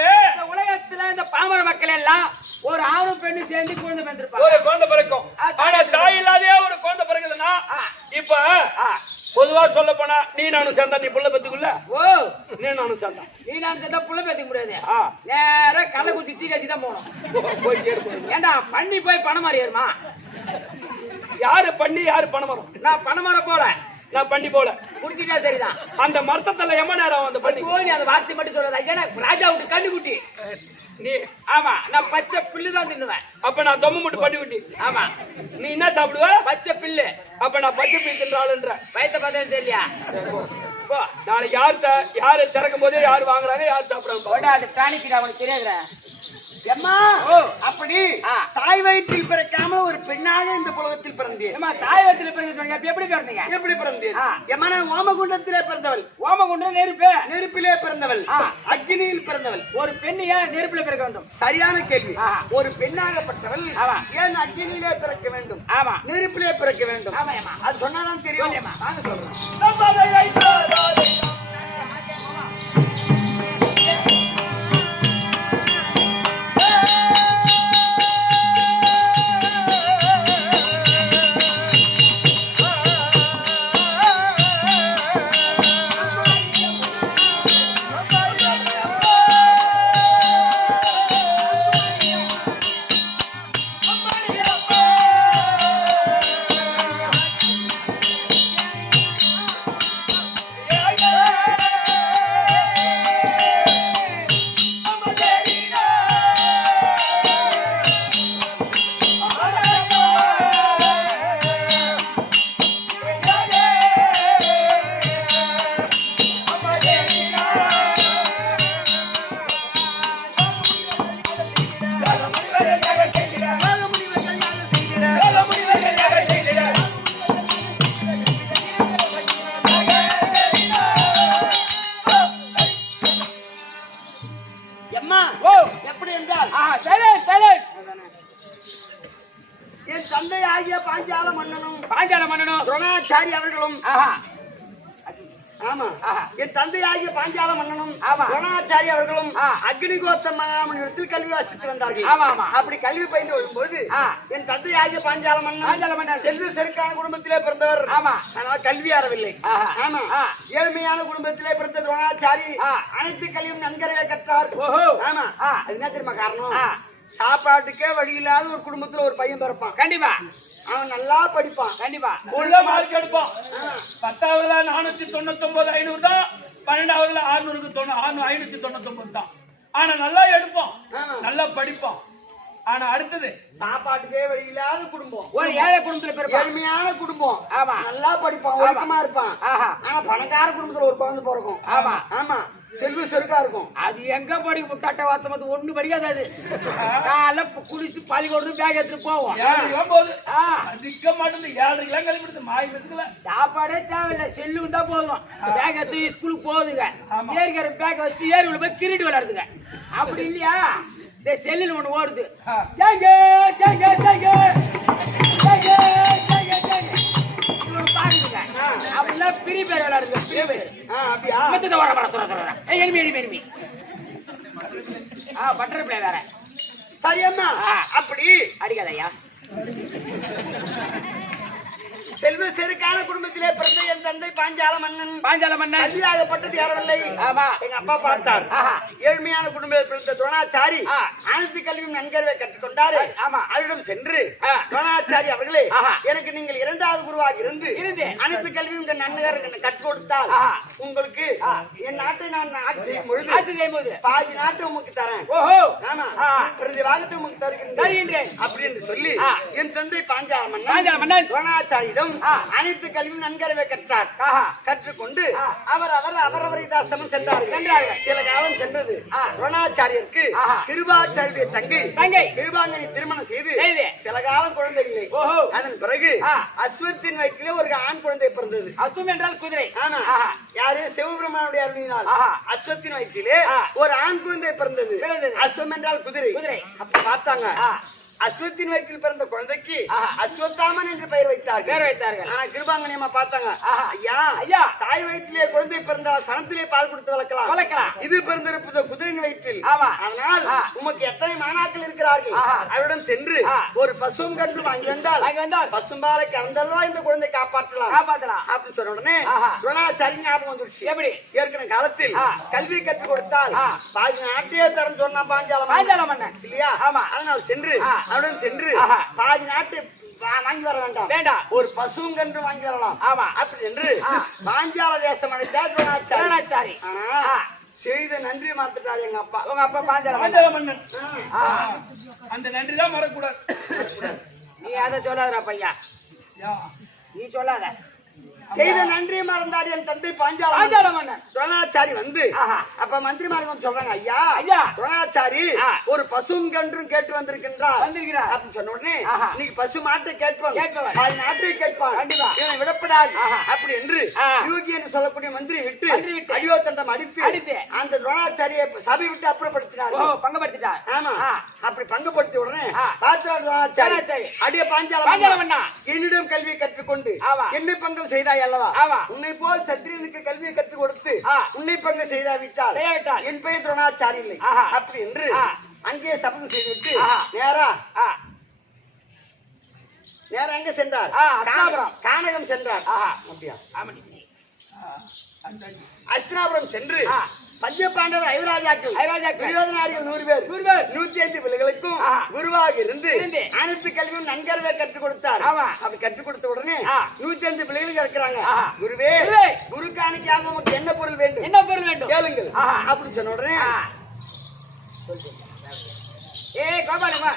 உலகத்துல இந்த பாமர மக்கள் எல்லாம் ஒரு ஆணும் பெண்ணு சேர்ந்து குழந்தை பிறந்திருப்பாங்க. ஒரு குழந்தை பிறக்கும். ஆனா தாய் இல்லாதே ஒரு குழந்தை பிறகுதுன்னா இப்ப பொதுவா சொல்ல போனா நீ நானும் சேர்ந்தா நீ புள்ள பெத்துக்குள்ள நீ நானும் சேர்ந்தா நீ நானும் சேர்ந்தா புள்ள பெத்துக்க முடியாது. நேர கள்ள குச்சி சீக்காச்சி தான் போகணும். ஏண்டா பண்ணி போய் பணம் மாறி ஏறுமா? யாரு பண்ணி யாரு பணம் வரும்? நான் பணம் மாற போல நான் பண்ணி போல குடிச்சிட்டா சரிதான். அந்த மரத்தத்துல எம்ம நேரம் அந்த பண்ணி போய் அந்த வார்த்தை மட்டும் சொல்றதா? ஏன்னா ராஜாவுக்கு கண்ணு குட்டி நீ. ஆமா நான் பச்சை பில்லு தான் தின்னுவேன். அப்ப நான் தொம்ம மட்டும் பண்ணி விட்டி. ஆமா நீ என்ன சாப்பிடுவ? பச்சை பில்லு. அப்ப நான் பச்சை பில் தின்றாளுன்ற வயிற்ற பார்த்தேன்னு தெரியலையா? நாளைக்கு யாரு திறக்கும் போதே யாரு வாங்குறாங்க யாரு சாப்பிடுறாங்க டானிக்கு அவனுக்கு தெரியாதுற. எம்மா அப்படி தாய் வயிற்றில் பிறக்காம ஒரு பெண்ணாக இந்த புலகத்தில் பிறந்தேன். தாய் வயிற்றில் பிறந்தீங்க எப்படி பிறந்தீங்க? எப்படி பிறந்தேன்? எம்மா நான் ஓமகுண்டத்திலே பிறந்தவள். ஓமகுண்டம் நெருப்பு. நெருப்பிலே பிறந்தவள். அக்னியில் பிறந்தவள். ஒரு பெண் ஏன் நெருப்பில பிறக்க வேண்டும்? சரியான கேள்வி. ஒரு பெண்ணாகப்பட்டவள் ஏன் அக்னியிலே பிறக்க வேண்டும்? நெருப்பிலே பிறக்க வேண்டும்? அது சொன்னாதான் தெரியும். எப்படி என்றால் என் தந்தை ஆகிய பாஞ்சால மன்னனும் துரோணாச்சாரி அவர்களும் ஆமா என் தந்தை ஆகிய பாஞ்சால மன்னனும் துரோணாச்சாரி அவர்களும் அக்னிகோத்த மகாமண்டலத்தில் கல்வி வாசித்து வந்தார்கள். அப்படி கல்வி பயின்று வரும்போது என் தந்தை ஆகிய பாஞ்சால மன்னன் செல்வ செருக்கான குடும்பத்திலே பிறந்தவர். ஆனால் கல்வி அறவில்லை. ஆமா ஏழ்மையான குடும்பத்திலே பிறந்த துரோணாச்சாரி அனைத்து கல்வியும் நன்கரவே கற்றார். ஆமா அது என்ன தெரியுமா காரணம்? சாப்பாட்டுக்கே வழி இல்லாத ஒரு குடும்பத்துல ஒரு பையன் பிறப்பான். கண்டிப்பா அவன் நல்லா படிப்பான். கண்டிப்பா உள்ள மார்க் எடுப்பான். 10ஆவதுல 499 500 தான். 12ஆவதுல 599 தான். ஆனா நல்லா எடுப்பான், நல்லா படிப்பான். ஆனா அடுத்தது சாப்பாட்டுக்கே வழி இல்லாத குடும்பம், ஒரு ஏழை குடும்பத்துல பிறப்பான். ஏழ்மையான குடும்பம். ஆமா நல்லா படிப்பான், ஒழுக்கமா இருப்பான். ஆனா பணக்கார குடும்பத்துல ஒரு குழந்தை பிறக்கும். ஆமா ஆமா செல்வ செருக்கா இருக்கும். அது எங்க படிக்கும்? கட்ட வாத்தம் ஒண்ணு படிக்காது. அது கால குளிச்சு பள்ளிக்கூடம் பேக் எடுத்துட்டு போவோம். நிக்க மாட்டேன். 7 கிலோ கழிப்பிடுது மாய் பத்துக்கல. சாப்பாடே தேவையில்லை, செல்லு தான் போதும். பேக் எடுத்து ஸ்கூலுக்கு போகுதுங்க. ஏறிக்கிற பேக் வச்சு ஏரிவுல போய் கிரிட்டு விளையாடுதுங்க. அப்படி இல்லையா? இந்த செல்லுல ஒண்ணு ஓடுது. அப்படிலாம் பிரி பேர் விளையாடுங்க. பிரி பேர் பட்டர் பிளே வேற. சரியம்மா அப்படி அடிக்காதையா. செல்வ செருக்கான குடும்பத்திலே பிறந்த என் தந்தை பாஞ்சால மன்னன் கல்வியாகப்பட்டது யாரவில்லை. எங்க அப்பா பார்த்தார். ஏழ்மையான குடும்பத்தில் பிறந்த துரோணாச்சாரி அனைத்து கல்வியும் நன்கவே கற்றுக்கொண்டாரு. அவரிடம் சென்று துரோணாச்சாரி அவர்களே, எனக்கு நீங்கள் இரண்டாவது குருவாக இருந்து அனைத்து கல்வியும் நன்கர் கற்றுக் கொடுத்தால் உங்களுக்கு என் நாட்டை நான் ஆட்சி செய்யும் பொழுது பாதி நாட்டை உமக்கு தரேன். ஆமா, பிரதி பாகத்தை உமக்கு தருகின்றேன் அப்படி என்று சொல்லி என் தந்தை பாஞ்சால மன்னன் துரோணாச்சாரியிடம் அனைத்து கல்வியும் நன்கரவே கற்றார். கற்றுக்கொண்டு அவரவர் இதாசமம் சென்றார்கள். சில காலம் சென்றது. துரோணாச்சாரியருக்கு கிருபாச்சாரிய தங்கை கிருபாங்கனை திருமணம் செய்து சில காலம் குழந்தை இல்லை. அதன் பிறகு அஸ்வத்தின் வயிற்றிலே ஒரு ஆண் குழந்தை பிறந்தது. அஸ்வம் என்றால் குதிரை. ஆமா, யாரு? சிவபெருமானுடைய அருளினால் அஸ்வத்தின் வயிற்றிலே ஒரு ஆண் குழந்தை பிறந்தது. அஸ்வம் என்றால் குதிரை. அப்ப பார்த்தாங்க, அஸ்வத்தின் வயிற்றில் பிறந்த குழந்தைக்கு அஸ்வத்தாமன் என்று பெயர் வைத்தார்கள். ஆனா கிருபாங்கனியம்மா பார்த்தாங்க, ஐயா தாய் வயிற்றிலே குழந்தை பிறந்தால் சனத்திலே பால் கொடுத்து வளர்க்கலாம். இது பிறந்திருப்பது குதிரையின் வயிற்றில். அதனால் உமக்கு எத்தனை மாணாக்கள் இருக்கிறார்கள்? அவரிடம் சென்று ஒரு பசும் கன்று வாங்கி வந்தால் பசும்பாலை கறந்தல்வா இந்த குழந்தை காப்பாற்றலாம் அப்படின்னு சொன்ன உடனே துரோணாச்சாரி ஞாபகம் வந்துருச்சு. எப்படி? ஏற்கனவே காலத்தில் கல்வி கற்றுக் கொடுத்தால் பாதி நாட்டையே தரம் சொன்னா பாஞ்சால மன்னன் இல்லையா? அதனால் சென்று அவரிடம் சென்று பாதி நாட்டு வாங்கி வர வேண்டாம், ஒரு பசுவும் கன்று வாங்கி வரலாம் அப்படி என்று பாஞ்சால தேசம் அடைத்தார் துரோணாச்சாரி. செய்த நன்றி மறந்துட்டாரு எங்க அப்பா. உங்க அப்பா பாஞ்சால மன்னன். அந்த நன்றி தான் மறக்கூடாது. நீ அதை சொல்லாதடா பையா, நீ சொல்லாத. செய்த நன்றி மறந்தார் என் தந்தை பாஞ்சால மன்னன். துரோணாச்சாரி வந்து அப்ப மந்திரிமார்கள் சொல்றாங்க, ஐயா துரோணாச்சாரி ஒரு பசும் கன்றும் கேட்டு வந்திருக்கின்றார் அப்படின்னு சொன்ன உடனே இன்னைக்கு பசு மாட்டை கேட்பான், நாட்டை கேட்பான், இவனை விடப்படாது அப்படி என்று யூகி என்று சொல்லக்கூடிய மந்திரி விட்டு அடியோத்தண்டம் அடித்து அந்த துரோணாச்சாரியை சபை விட்டு அப்புறப்படுத்தினார். ஆமா, அப்படி பங்குபடுத்திய உடனே துரோணாச்சாரி அடிய பாஞ்சால மன்னா, என்னிடம் கல்வியை கற்றுக்கொண்டு என்னை பங்கு செய்தாய் அல்லவா? உன்னை போல் சத்திரியனுக்கு கல்வியை கற்றுக் கொடுத்து உன்னை பங்கு செய்தாவிட்டால் என் பெயர் துரோணாச்சாரி இல்லை அப்படி என்று அங்கே சபதம் செய்துவிட்டு நேரா எங்க சென்றார்? கானகம் சென்றார். அஸ்தினாபுரம் சென்று பஞ்சபாண்டவர் ஐவராஜாக்கள் துரியோதனாரிகள் 100 பேர் 105 பிள்ளைகளுக்கும் குருவாக இருந்து அனைத்து கல்வியும் நன்கரவே கற்றுக் கொடுத்தார். அப்படி கற்றுக் கொடுத்த உடனே 105 பிள்ளைகளுக்கு இருக்கிறாங்க. குருவே, குரு காணிக்காக உமக்கு என்ன பொருள் வேண்டும் கேளுங்கள் அப்படின்னு சொன்ன உடனே கோபாலமா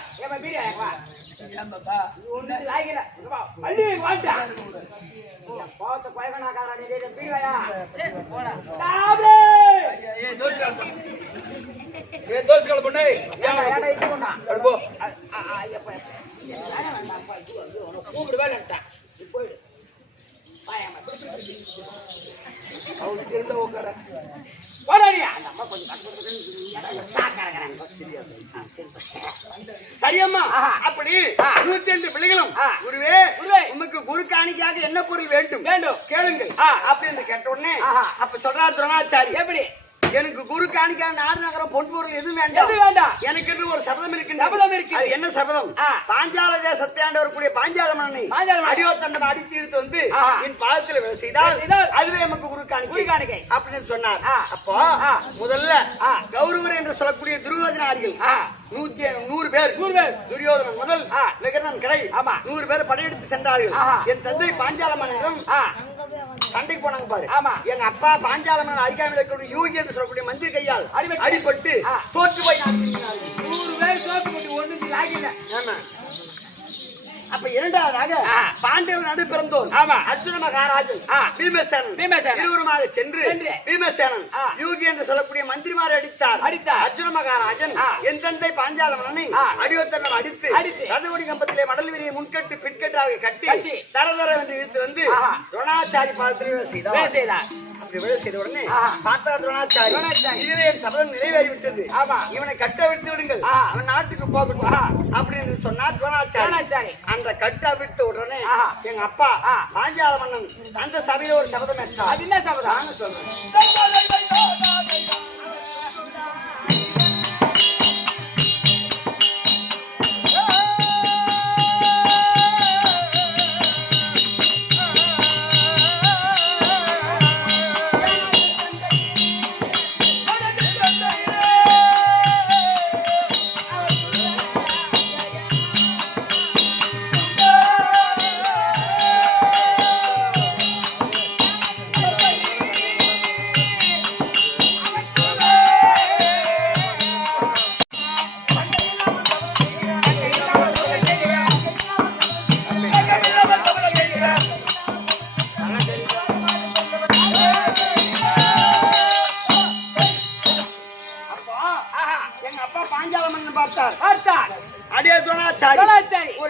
சரியம்மா, அப்படி 105 பிள்ளைகளும் குருவே உமக்கு குரு காணிக்காக என்ன பொருள் வேண்டும் கேளுங்கள் அப்படின்னு கேட்ட உடனே அப்ப சொல்றார் துரோணாச்சாரி, எப்படி எனக்கு குரு காணிக்காக நாடு நகரம் பொன் பொருள் எதுவும் வேண்டாம், எனக்கு ஒரு சபதம் இருக்கு. என்ன சபதம்? பாஞ்சால தேசத்தை ஆண்டவரக்கூடிய பாஞ்சால மன்னனை அடியோத்தண்டம் அடித்து இழுத்து வந்து என் பாதத்தில் வேலை செய்தால் அதுவே நமக்கு குரு காணிக்கை அப்படின்னு சொன்னார். அப்போ முதல்ல கௌரவர் என்று சொல்லக்கூடிய துரியோதனாரிகள் 100 பேர் துரியோதனன் முதல் விகடன் கடை 100 பேர் படையெடுத்து சென்றார்கள். என் தந்தை பாஞ்சால மன்னனும் சண்டைக்கு போனாங்க பாரு. எங்க அப்பா பாஞ்சால மன்னன் அருகாமையில் இருக்கக்கூடிய யூகி என்று சொல்லக்கூடிய மந்திரி கையால் அடிபட்டு தோற்று போய் 100 பேர் தோற்று போட்டு ஒண்ணு ஆகல. அப்ப இரண்டாவதாக பாண்டவர் நடு பிறந்தோர் அர்ஜுன மகாராஜன் பீமசேனன் இருவருமாக சென்று பீமசேனன் யூகி என்று சொல்லக்கூடிய மந்திரிமாரை அடித்தார். அர்ஜுன மகாராஜன் என் தந்தை பாஞ்சால மன்னனை அடியோத்தண்டம் அடித்து ரதகுடி கம்பத்திலே மடல் விரியை முன்கட்டு பின்கட்டாக கட்டி தரதர என்று இழுத்து வந்து துரோணாச்சாரி பாதத்தில் செய்தார். அப்படி வேலை செய்த உடனே பார்த்தா துரோணாச்சாரி, இதுவே என் சபதம் நிறைவேறிவிட்டது, இவனை கட்ட விட்டு விடுங்கள், அவன் நாட்டுக்கு போகட்டும் அப்படின்னு சொன்னார் துரோணாச்சாரி. அந்த கட்ட விட்டு உடனே எங்க அப்பா பாஞ்சால மன்னன் அந்த சபையில ஒரு சபதம் ஏற்றார். அது என்ன சபதம் சொல்றேன்.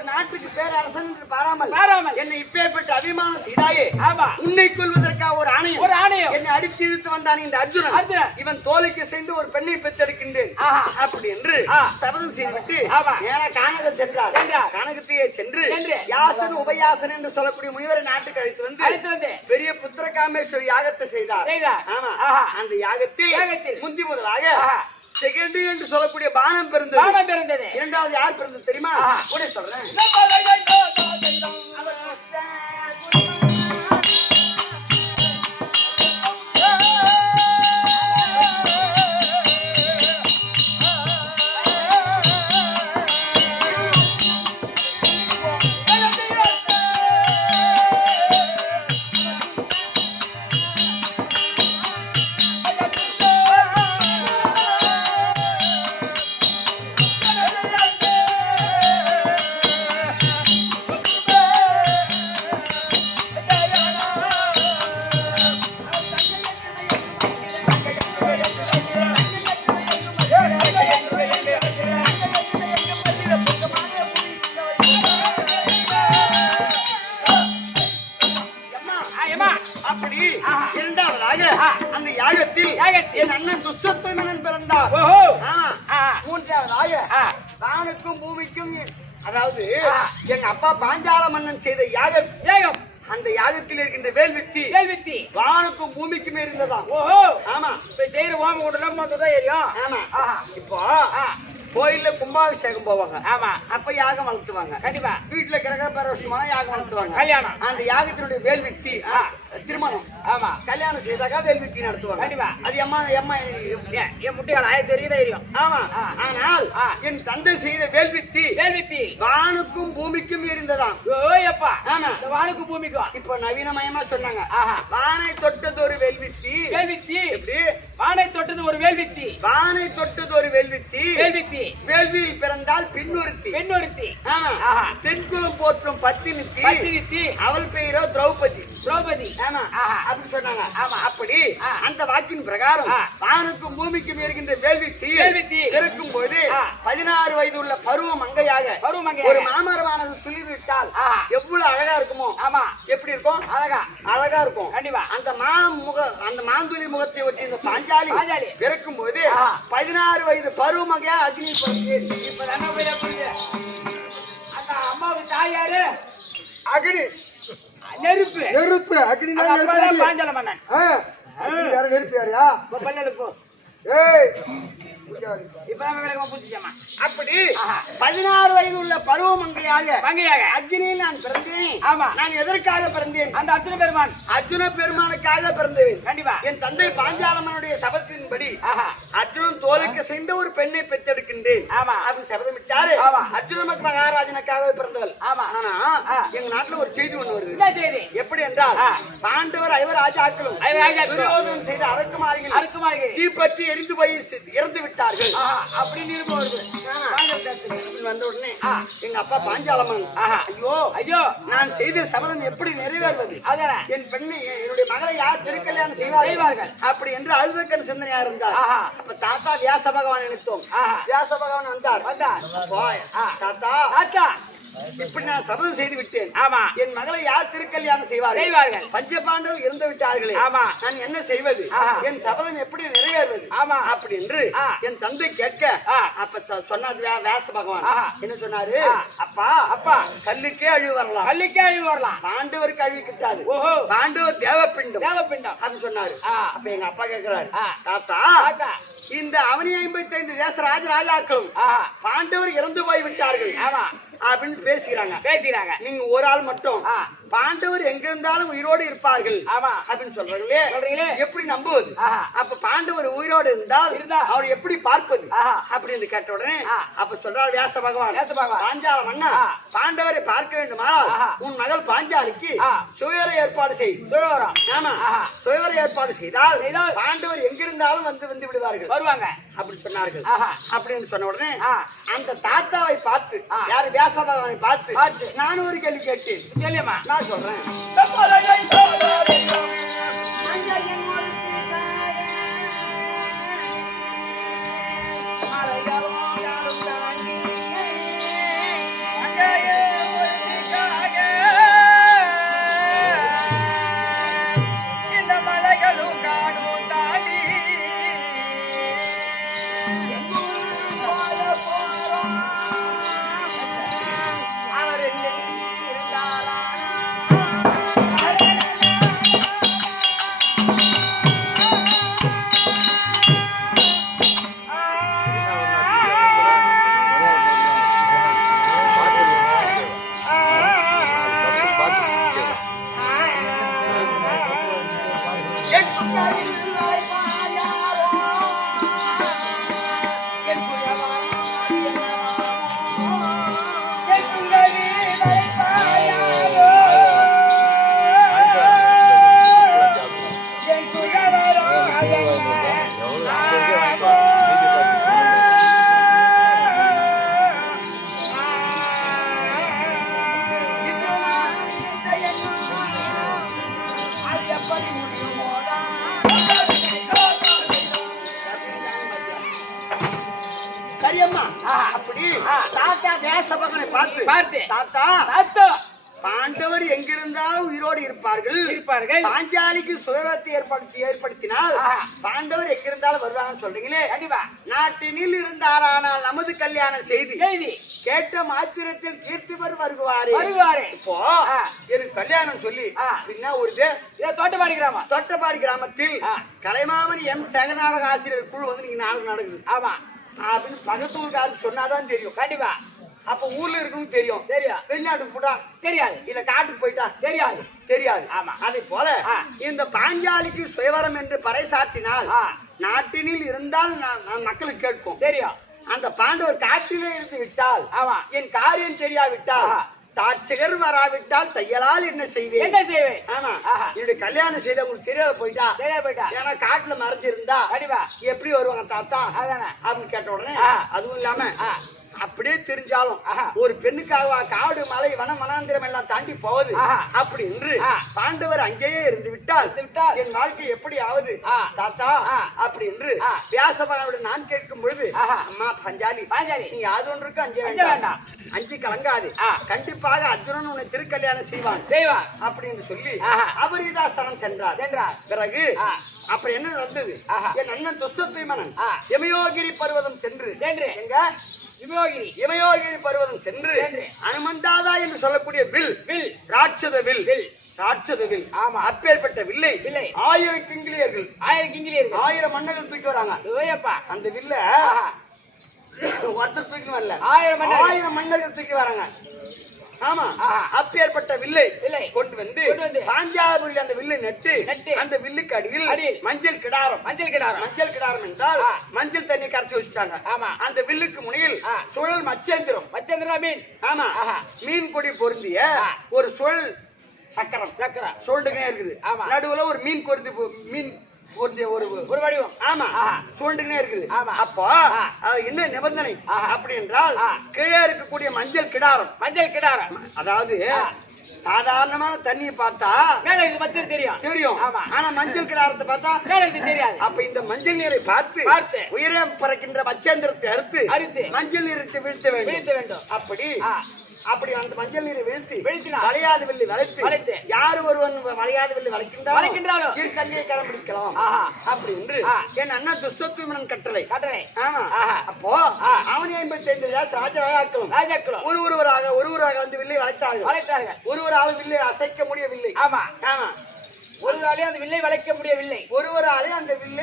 நாட்டுக்கு பேரரசன் என்று பாராமல் என்னை இப்பேற்பட்ட அபிமானம் செய்தாயே, உன்னை கொள்வதற்காக ஒரு ஆணையம் என்னை அடித்து இழுத்து வந்தான் இந்த அர்ஜுனன். இவன் தோலுக்கு சென்று ஒரு பெண்ணை பெற்றெடுக்கின்றேன் அப்படி என்று சபதம் செய்துவிட்டு கானகம் சென்றார். கானகத்தையே சென்று யாசன் உபயாசன் என்று சொல்லக்கூடிய முனிவரை நாட்டுக்கு அழைத்து வந்து பெரிய புத்திர காமேஸ்வரி யாகத்தை செய்தார். ஆமா, அந்த யாகத்தில் முந்தி முதலாக செகண்ட் என்று சொல்லக்கூடிய பானம் பிறந்தது. இரண்டாவது யார் பிறந்தது தெரியுமா? கூட சொல்றேன். அப்படி இரண்டாவதாக அந்த யாகத்தில் என் அண்ணன் துஷ்டத்வமனன் பிறந்தார். மூன்றாவதாக வானுக்கும் பூமிக்கும், அதாவது எங்க அப்பா பாஞ்சால மன்னன் செய்த யாகம், அந்த யாகத்தில் இருக்கின்ற வேல்வித்தி வானுக்கும் பூமிக்குமே இருந்ததாம். ஆமா, இப்ப செய்யற ஓம கூட்டம் ஏரியும். ஆமா, இப்போ கோயில்ல கும்பாபிஷேகம் போவாங்க. ஆமா, அப்ப யாகம் வளர்த்துவாங்க. கண்டிப்பா வீட்டுல கிரக பிரவேசமான யாகம் வளர்த்துவாங்க. கல்யாணம், அந்த யாகத்தினுடைய வேல்வித்தி திருமணம். ஆமா, கல்யாணம் செய்தாக்கா வேல்வித்தி நடத்துவாங்க. கண்டிப்பா அது அம்மா என் முட்டையாள தெரியும். ஆமா, ஆனால் என் தந்தை செய்த வேல்வித்தி வானுக்கும் பூமிக்கும் இருந்ததாம். ஓயப்பா, ஆமா, வானுக்கும் பூமிக்கும். இப்ப நவீனமயமா சொன்னாங்க, வானை தொட்டது ஒரு வேல்வித்தி. எப்படி வானை தொட்டது ஒரு வேல்வித்தி? வானை தொட்டது ஒரு வேல்வித்தி. வேள்வியில் பிறந்தால் பெண்ணொருத்தி. ஆமா, தென்குலம் போற்றும் பத்தினித்தி. அவள் பெயரோ திரௌபதி. ஆமா, அப்படி சொன்னாங்க. ஆமா, அப்படி அந்த வாக்கின் பிரகாரம் வானுக்கும் பூமிக்கும் இருக்கின்ற வேள்வித்தி இருக்கும் போது 16 வயது உள்ள பருவ மங்கையாக ஒரு மாமரமானது துளிர்விட்டால் எவ்வளவு அழகா இருக்குமோ. ஆமா, எப்படி இருக்கும்? அழகா இருக்கும். கண்டிப்பா அந்த மாந்துளி முகத்தை ஒட்டி இந்த பாஞ்சாலி பிறக்கும் போது 16 வயது பருவ மங்கையா அக்னி. இப்ப அந்த அம்மாவுக்கு தாய் யாரு? அக்னி, நெருப்பு. அக்னி பாஞ்சால மன்னன். நெருப்பு யாரையா? அப்படி 16 வயது உள்ள பருவ மங்கையாக அக்னியில் நான் பிறந்தேன். நான் எதற்காக பிறந்தேன்? அந்த அர்ஜுன பெருமானுக்காக பிறந்தேன். கண்டிப்பா என் தந்தை பாஞ்சாலமனுடைய சபத்தின்படி அர்ஜுனன் தோலுக்கு சேர்ந்த ஒரு பெண்ணை பெற்றெடுக்கின்றேன் அப்படின்னு சபதமிட்டாரு. அர்ஜுன மகாராஜனுக்காக பிறந்தவள். ஆனா எங்க நாட்டுல ஒரு செய்தி ஒண்ணு வருது. எப்படி என்றால், பாண்டவர் ஐவராஜாக்களும் துரியோதனன் செய்த அரக்குமாரிகள் தீப்பற்றி எரிந்து போய் இறந்து விட்டார்கள் அப்படின்னு வந்த உடனே எங்க அப்பா பாஞ்சாலமன், ஐயோ நான் செய்த சபதம் எப்படி நிறைவேறுவது? என் பெண்ணை, என்னுடைய மகளை யார் திருக்கல்யாணம் செய்வார்கள் அப்படி என்று அழுதக்கன் சிந்தனையா இருந்தார். அப்ப தாத்தா வியாச பகவான் நினைத்தோம். வியாச பகவான் வந்தார். தாத்தா, இப்படி நான் சபதம் செய்து விட்டேன். ஆமா, என் மகளை யார் திருக்கல்யாணம் செய்வார்கள்? பஞ்சபாண்டவர்கள் இறந்து விட்டார்களே, நான் என்ன செய்வது? என் சபதம் எப்படி நிறைவேறுவது? ஆமா, அப்படி என்று என் தந்தை கேட்க, அப்ப சொன்னார் வியாச பகவான் என்ன சொன்னாரு? அப்பா கல்லுக்கே அழிவு வரலாம், பாண்டவருக்கு அழிவு கிட்டாது. பாண்டவர் தேவப்பிண்டம் அப்படின்னு சொன்னாரு. அப்ப எங்க அப்பா கேட்கிறாரு, தாத்தா இந்த அவனி 55 தேச ராஜாக்களும் பாண்டவர் இறந்து போய் விட்டார்கள் அப்படின்னு பேசுகிறாங்க. நீங்க ஒரு ஆள் மட்டும் பாண்டவர் எங்க இருந்தாலும் உயிரோடு இருப்பார்கள் அப்படின்னு சொல்றீங்களே, எப்படி நம்புவது? அப்ப பாண்டவர் உயிரோடு இருந்தால் அவர் எப்படி பார்ப்பது அப்படின்னு கேட்ட உடனே அப்ப சொல்றார் வியாச பகவான், பாஞ்சால மன்னா, பாண்டவரை பார்க்க வேண்டுமானால் உன் மகள் பாஞ்சாலிக்கு சுயவர ஏற்பாடு செய். ஆமா, சுயவர ஏற்பாடு செய்தால் பாண்டவர் எங்கிருந்தாலும் வந்து விடுவார்கள் அப்படி சொன்னார்கள். அப்படின்னு சொன்ன உடனே அந்த தாத்தாவை பார்த்து, யாரு வியாச பகவானை பார்த்து நான் ஒரு கேள்வி கேட்டேன். நான் சொல்றேன். மலைகளும் எப்படி முடியுமோதான் சரியம்மா அப்படி தாத்தா வேசபகனை பார்த்து தாத்தா பாண்டவர் எங்கிருந்தால் உயிரோடு இருப்பார்கள் பாஞ்சாலிக்கு சுயரத்தை ஏற்படுத்தினால் பாண்டவர் எங்கிருந்தாலும் வருவாங்கன்னு சொல்றீங்களே நாட்டினில் இருந்தாரானால் நமது கல்யாணம் செய்தி கேட்ட மாத்திரத்தில் கீர்த்திவர் வருவாரே இப்போ எனக்கு கல்யாணம் சொல்லி பின்ன ஒரு தோட்டப்பாடி கிராமத்தில் கலைமாமணி எம் சங்கநாடக ஆசிரியர் குழு வந்து நீங்க நாடகம் நடக்குது அப்படின்னு பக்கத்து ஊருக்காருக்கு சொன்னாதான் தெரியும் கண்டிப்பா அப்ப ஊர்ல இருக்கணும் தெரியும் வெளிநாட்டுக்கு போட்டா தெரியாது இல்ல காட்டுக்கு போயிட்டா தெரியாது ஆமா அதே போல இந்த பாஞ்சாலிக்கு சுயவரம் என்று பறைசாற்றினால் நாட்டினில் இருந்தால் மக்களுக்கு கேட்கும் தெரியும் அந்த பாண்டவர் காட்டிலே இருந்து விட்டால் என் காரியம் தெரியாவிட்டால் தாட்சகர் வராவிட்டால் தையலால் என்ன செய்வேன் ஆமா என்னுடைய கல்யாணம் செய்த உங்களுக்கு தெரியாத போயிட்டா ஏன்னா காட்டுல மறைஞ்சிருந்தா எப்படி வருவாங்க தாத்தா அப்படின்னு கேட்ட உடனே அதுவும் இல்லாம அப்படியே தெரிஞ்சாலும் ஒரு பெண்ணுக்காக காடு மலை வனம் வனாந்திரம் எல்லாம் தாண்டி போவது அப்படி என்று பாண்டவர் அங்கேயே இருந்து விட்டால் என் வாழ்க்கை எப்படி ஆவது தாத்தா அப்படி என்று வியாசபகனுடைய நான் கேட்கும் பொழுது அம்மா பஞ்சாலி நீ யாது ஒன்றுக்கு அஞ்ச வேண்டாம் அஞ்சு கலங்காது கண்டிப்பாக அர்ஜுனன் உன்னை திருக்கல்யாணம் செய்வான் அப்படின்னு சொல்லி அபரிதாசனம் சென்றார் பிறகு அப்புறம் என்ன நடந்தது என் அண்ணன் துஷ்டத்வீமனன் யமயோகிரி பர்வதம் சென்று எங்க இமயோகிரி பர்வதம் சென்று அனுமந்தாதா என்று சொல்லக்கூடிய வில் ராட்சத வில் ஆமா அப்பேற்பட்ட வில்லை 1000 கிங்கிலியர்கள் 1000 மன்னர்கள் தூக்கி வராங்க அந்த வில்ல ஒருத்தர் தூக்கி வரல 1000 மன்னர்கள் தூக்கி வராங்க ஆமா அப்பேற்பட்ட வில்லை கொண்டு வந்து பாஞ்சாபுரியில் அந்த வில்லை நட்டு அந்த வில்லுக்கு அடியில் மஞ்சள் கிடாரம் என்றால் மஞ்சள் தண்ணி கரைச்சி வச்சுட்டாங்க அந்த வில்லுக்கு முனையில் சுழல் மச்சேந்திரம் மீன் ஆமா மீன் கொடி பொருந்திய ஒரு சுழல் சக்கரம் சுழண்டுனே இருக்குது நடுவுல ஒரு மீன் ஒரு வடிவம் ஆமா சுழண்டுனே இருக்குது அப்போ என்ன நிபந்தனை அப்படி என்றால் கீழே இருக்கக்கூடிய மஞ்சள் கிடாரம் அதாவது சாதாரணமான தண்ணியை பார்த்தா தெரியும் ஆனா மஞ்சள் கிடாரத்தை பார்த்தா தெரியாது அப்ப இந்த மஞ்சள் நீரை பார்த்து உயரே பறக்கின்ற மச்சேந்திரத்தை அறுத்து மஞ்சள் நீரை வீழ்த்த வேண்டும் அப்படி அந்த மஞ்சள் நீரை வீழ்த்தி வளையாது வெள்ளி வளைத்து யாரு ஒருவன் வளையாது வெள்ளி வளைக்கின்றாலும் இரு தங்கையை கரம் பிடிக்கலாம் அப்படி என்று என் அண்ணன் துஷ்டத்வீமனன் கட்டளை ஆமா அப்போ அவன் 55 ராஜாக்களும் ஒருவராக வந்து வில்லை வளைத்தார்கள் ஒருவராக வில்லை அசைக்க முடியவில்லை ஆமா ஒருவராலே அந்த வில்லை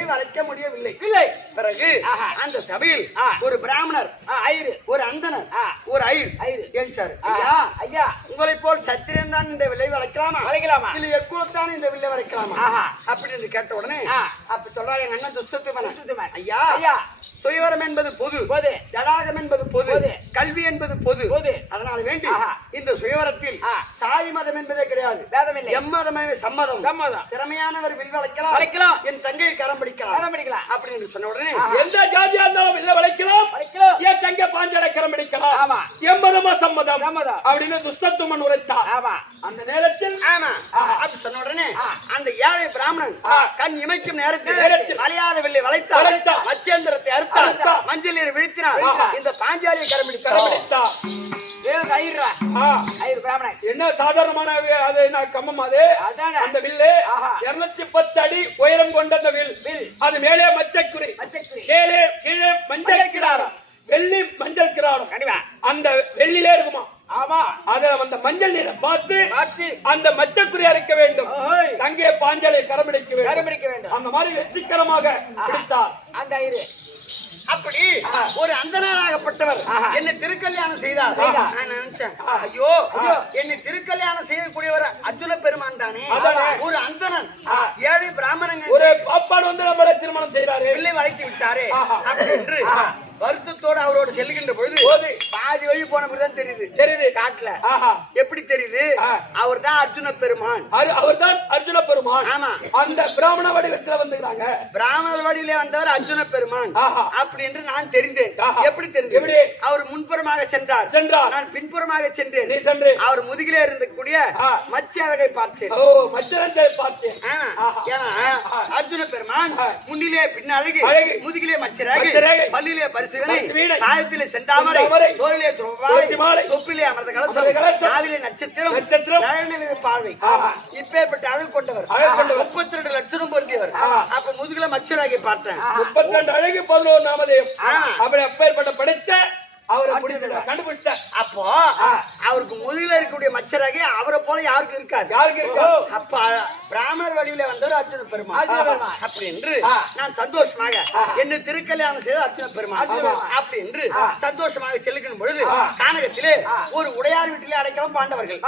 வளைக்க முடியவில்லை பிறகு அந்த சபையில் ஒரு பிராமணர் ஒரு அந்தனர் ஒரு ஐயர் ஐயா உங்களை போல் சத்திரியன் தான் இந்த வில்லை வளைக்கலாமா இல்ல எக்குலத்தான் இந்த வில்லை வளைக்கலாமா அப்படின்னு கேட்ட உடனே அப்ப சொல்றாரு எங்க அண்ணன் துஷ்டத்வீமன் ஐயா சுயவரம் என்பது பொது தடாகம் என்பது பொது கல்வி என்பது பொது அதனால வேண்டி இந்த சுயவரத்தில் சாதி மதம் என்பதே கிடையாது எம்மதமே சம்மதம் திறமையானவர் வில் வளைக்கலாம் என் தங்கையை கரம் பிடிக்கலாம் அப்படின்னு சொன்ன உடனே எந்த ஜாதியா இருந்தாலும் வில்ல வளைக்கலாம் என் தங்கை பாஞ்சாலை கரம் பிடிக்கலாம் எம்மதமா சம்மதம் அப்படின்னு துஷ்டத்வீமன் உரைத்தார் அந்த நேரத்தில் அப்படி சொன்ன உடனே அந்த ஏழை பிராமணன் கண் இமைக்கும் நேரத்தில் வளையாத வில்லை வளைத்தார் மச்சேந்திரத்தை அறுத்தார் மஞ்சள் நீர் வீழ்த்தினார் இந்த பாஞ்சாலியை கரம் பிடித்தார் என்ன சாதாரணமான கம்மம் அது அந்த வில்லு 210 அடி உயரம் கொண்ட அந்த வில் அது மேலே மச்சக்குறி கீழே மஞ்சள் கிடாரம் வெள்ளி மஞ்சள் கிடாரம் அந்த வெள்ளிலே இருக்குமா அத அந்த மஞ்சள் நீரை பார்த்து அந்த மச்சக்குறி அரைக்க வேண்டும் தங்கே பாஞ்சாலை கரம்பிடிக்க வேண்டும் அந்த மாதிரி வெற்றிகரமாக பிடித்தார் அந்த அப்படி ஒரு அந்தனராகப்பட்டவர் என்னை திருக்கல்யாணம் செய்தார் நான் நினைச்சேன் ஐயோ என்னை திருக்கல்யாணம் செய்யக்கூடியவர் அர்ஜுன பெருமான் தானே ஒரு அந்தனன் ஏழை பிராமணன் ஒரு பாப்பாடு வந்து நம்மள திருமணம் செய்யறாரு பிள்ளை வளைத்து விட்டாரே என்று வருத்தத்தோடு அவரோடு செல்கின்ற பொழுது பாதி வழி போன பிறகுதான் தெரியுது காட்டுல எப்படி தெரியுது அவர்தான் அர்ஜுன பெருமான். அவர்தான் அர்ஜுன பெருமான். ஆமா, அந்த பிராமண வடிவத்துல வந்துக்கிறாங்க. பிராமண வடிவிலே வந்தவர் அர்ஜுன பெருமான் அப்படி என்று நான் தெரிந்தேன். எப்படி தெரிந்தது? அவர் முன்புறமாக சென்றார், நான் பின்புறமாக சென்றேன். அவர் முதுகிலே இருந்தக்கூடிய மச்ச அழகை பார்த்தேன். அர்ஜுன பெருமான் முன்னிலே பின் அழகு, முதுகிலே மச்சரகு, பல்லிலே பரிசுவனை, காயத்திலே செந்தாமரை, தோளிலே துருவாய், தொப்பிலே அமர்ந்த கலசம், காவிலே நட்சத்திரம், பார்வை, இப்பேற்பட்ட அழகு கொண்டவர், 32 லட்சம் பொருந்தியவர். அப்ப முதுகுல மச்சரகை பார்த்தேன். 32 அழகு 11 நாமதேவ். அப்படி அப்பேற்பட்ட படைத்த அவரை கண்டுபிடிச்ச. அப்போ அவருக்கு முதுகில இருக்கக்கூடிய மச்சரகை அவரை போல யாருக்கு இருக்காது. அப்ப பிராமணர் வழியில வந்தவர் அர்ஜுன பெருமான் அப்படி என்று நான் சந்தோஷமாக என்ன திருக்கல்யாணம் செய்த அர்ஜுன பெருமான் அப்படி என்று சந்தோஷமாக செல்லுகின்ற பொழுது கானகத்திலே ஒரு உடையார் வீட்டிலே அடைக்கலம் பாண்டவர்களும்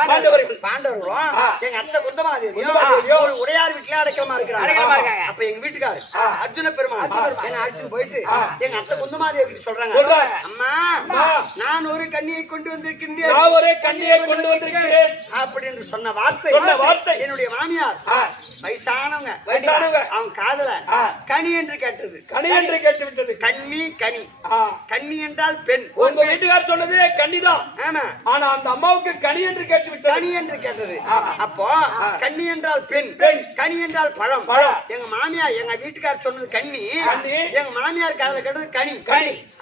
எங்க அத்தை குந்தமாதேவியும் ஒரு உடையார் வீட்டிலே அடைக்கலமா இருக்கிறாங்க. அப்ப எங்க வீட்டுக்காரு அர்ஜுன பெருமான் என்ன அழைச்சிட்டு போயிட்டு எங்க அத்தை குந்தமாதேவி சொல்றாங்க, அம்மா நான் ஒரு கண்ணியை கொண்டு வந்திருக்கின்றேன் அப்படின்னு சொன்ன வார்த்தை என்னுடைய மாமியார் வயசானவங்க அவங்க காதல கனி என்று கேட்டது. கண்ணி கனி, கண்ணி என்றால் பெண். உங்க வீட்டுக்கார் சொன்னது கன்னிதான். ஆமா, ஆனா அந்த அம்மாவுக்கு கனி என்று கேட்டுவிட்டது. கனி என்று கேட்டது. அப்போ கண்ணி என்றால் பெண், கனி என்றால் பழம். எங்க மாமியார் எங்க வீட்டுக்கார் சொன்னது கண்ணி, எங்க மாமியார் காதல கேட்டது கனி.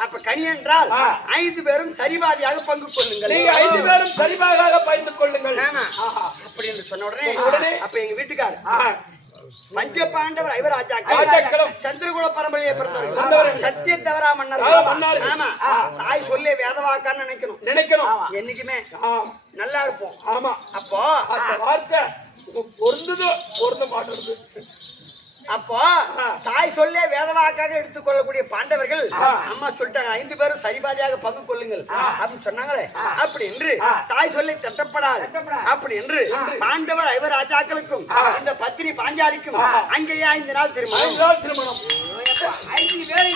அப்ப கனி என்றால் 5 பேரும் சரிபாதியாக பங்கு கொள்ளுங்கள். 5 பேரும் சரிபாதியாக பகிர்ந்து கொள்ளுங்கள் அப்படி என்று சொன்ன உடனே அப்ப எங்க வீட்டுக்கார் பஞ்ச பாண்டவர் ஐவராஜாக்கள் சந்திரகுல பரம்பரையை பிறந்தவர்கள், சத்திய தவறா மன்னர். ஆமா, தாய் சொல்லி வேதவாக்கான்னு நினைக்கணும். என்னைக்குமே நல்லா இருப்போம். ஆமா, அப்போ வார்த்தை பொருந்த மாட்டது. அப்போ தாய் சொல்லே வேதவாக்காக எடுத்துக்கொள்ளக்கூடிய பாண்டவர்கள் அம்மா சொல்லிட்டாங்க 5 பேரும் சரிபாதியாக பங்கு கொள்ளுங்கள் அப்படின்னு சொன்னாங்களே. அப்படி என்று தாய் சொல்லை தட்டப்படாது அப்படி என்று பாண்டவர் ஐவராஜாக்களுக்கும் இந்த பத்தினி பாஞ்சாலிக்கும் அங்கேயே 5 நாள் திருமணம். 5 பேர்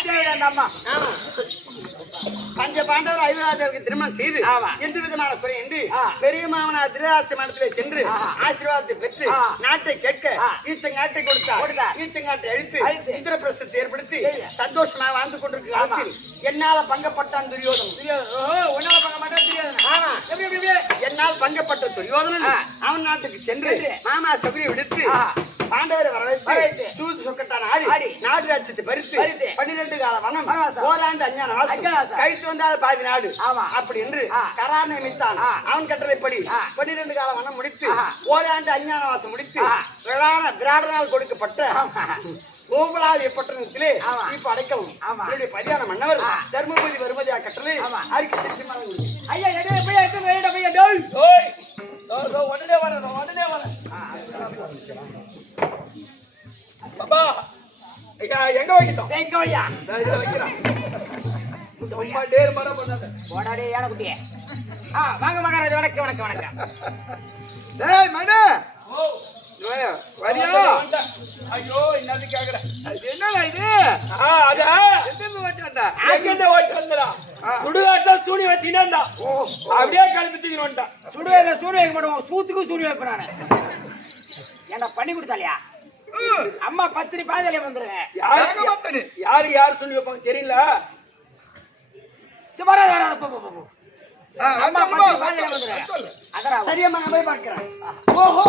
பஞ்ச பாண்டவர் ஐவராஜாவுக்கு திருமணம் செய்து எந்த விதமான குறையின்றி பெரிய மாமனார் திருராஷ்டிரமணத்திலே சென்று ஆசீர்வாதத்தை பெற்று நாட்டை கேட்க ஈச்சங்காட்டை கொடுத்தார். ஈச்சங்காட்டை அழித்து இந்திரபிரஸ்தத்தை ஏற்படுத்தி சந்தோஷமாக வாழ்ந்து கொண்டிருக்கிற காலத்தில் என்னால பங்கப்பட்டான் துரியோதனன். என்னால் பங்கப்பட்ட துரியோதனன் அவன் நாட்டுக்கு சென்று மாமா சபரி விடுத்து பாண்டவரை வரவேற்று சூது சொக்கட்டான் ஆடி நாடு ராட்சத்தை பறித்து 12 கால வனம், ஓராண்டு அஞ்ஞான வாசம், கைத்து வந்தால் பாதி நாடு அப்படி என்று கரார் நியமித்தான். அவன் கட்டளைப்படி 12 கால வனம் முடித்து ஓராண்டு அஞ்ஞான வாசம் முடித்து விராடனால் கொடுக்கப்பட்ட கோகுலாவிய பட்டணத்திலே இப்ப அடைக்கவும் என்னுடைய பதியான மன்னவர் தர்மபதி வருமதியா கட்டளை அறிக்கை செஞ்சு உடனே வர பாபா எங்க வைக்கிட்டோம்? எங்க வையா வைக்கிறேன். வாங்க மகாராஜா, வணக்கம். ஐயோ என்னது கேக்குறேன். என்னடா இது? சுடுகாட்டுல சூனி வச்சுக்கிட்டா அப்படியே கிளம்பி தூக்கிட்டு சூரிய வைக்க மாட்டோம், சூத்துக்கும் சூரிய வைப்பேன் நானு. என்ன பண்ணி கொடுத்தாலியா அம்மா பத்திரி பாதையில வந்துருங்க. யாரு சொல்லி வைப்பாங்க தெரியல. அம்மா பத்திரி பாதையில வந்துருங்க. அதான் சரியம்மா நான் போய் பார்க்கிறேன். ஓஹோ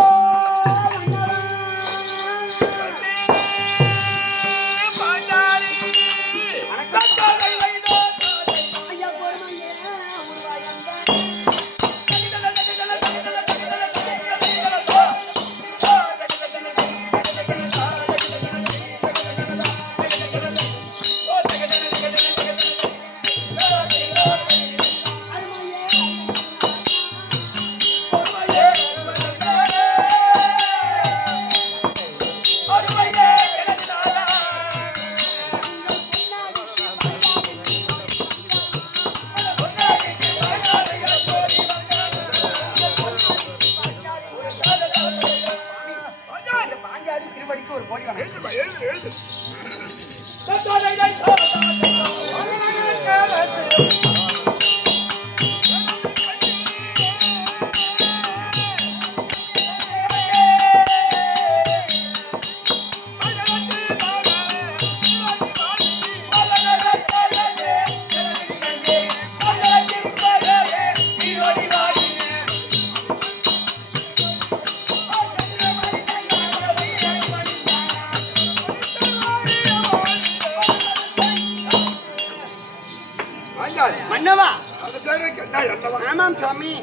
ஆமாம் சுவாமி.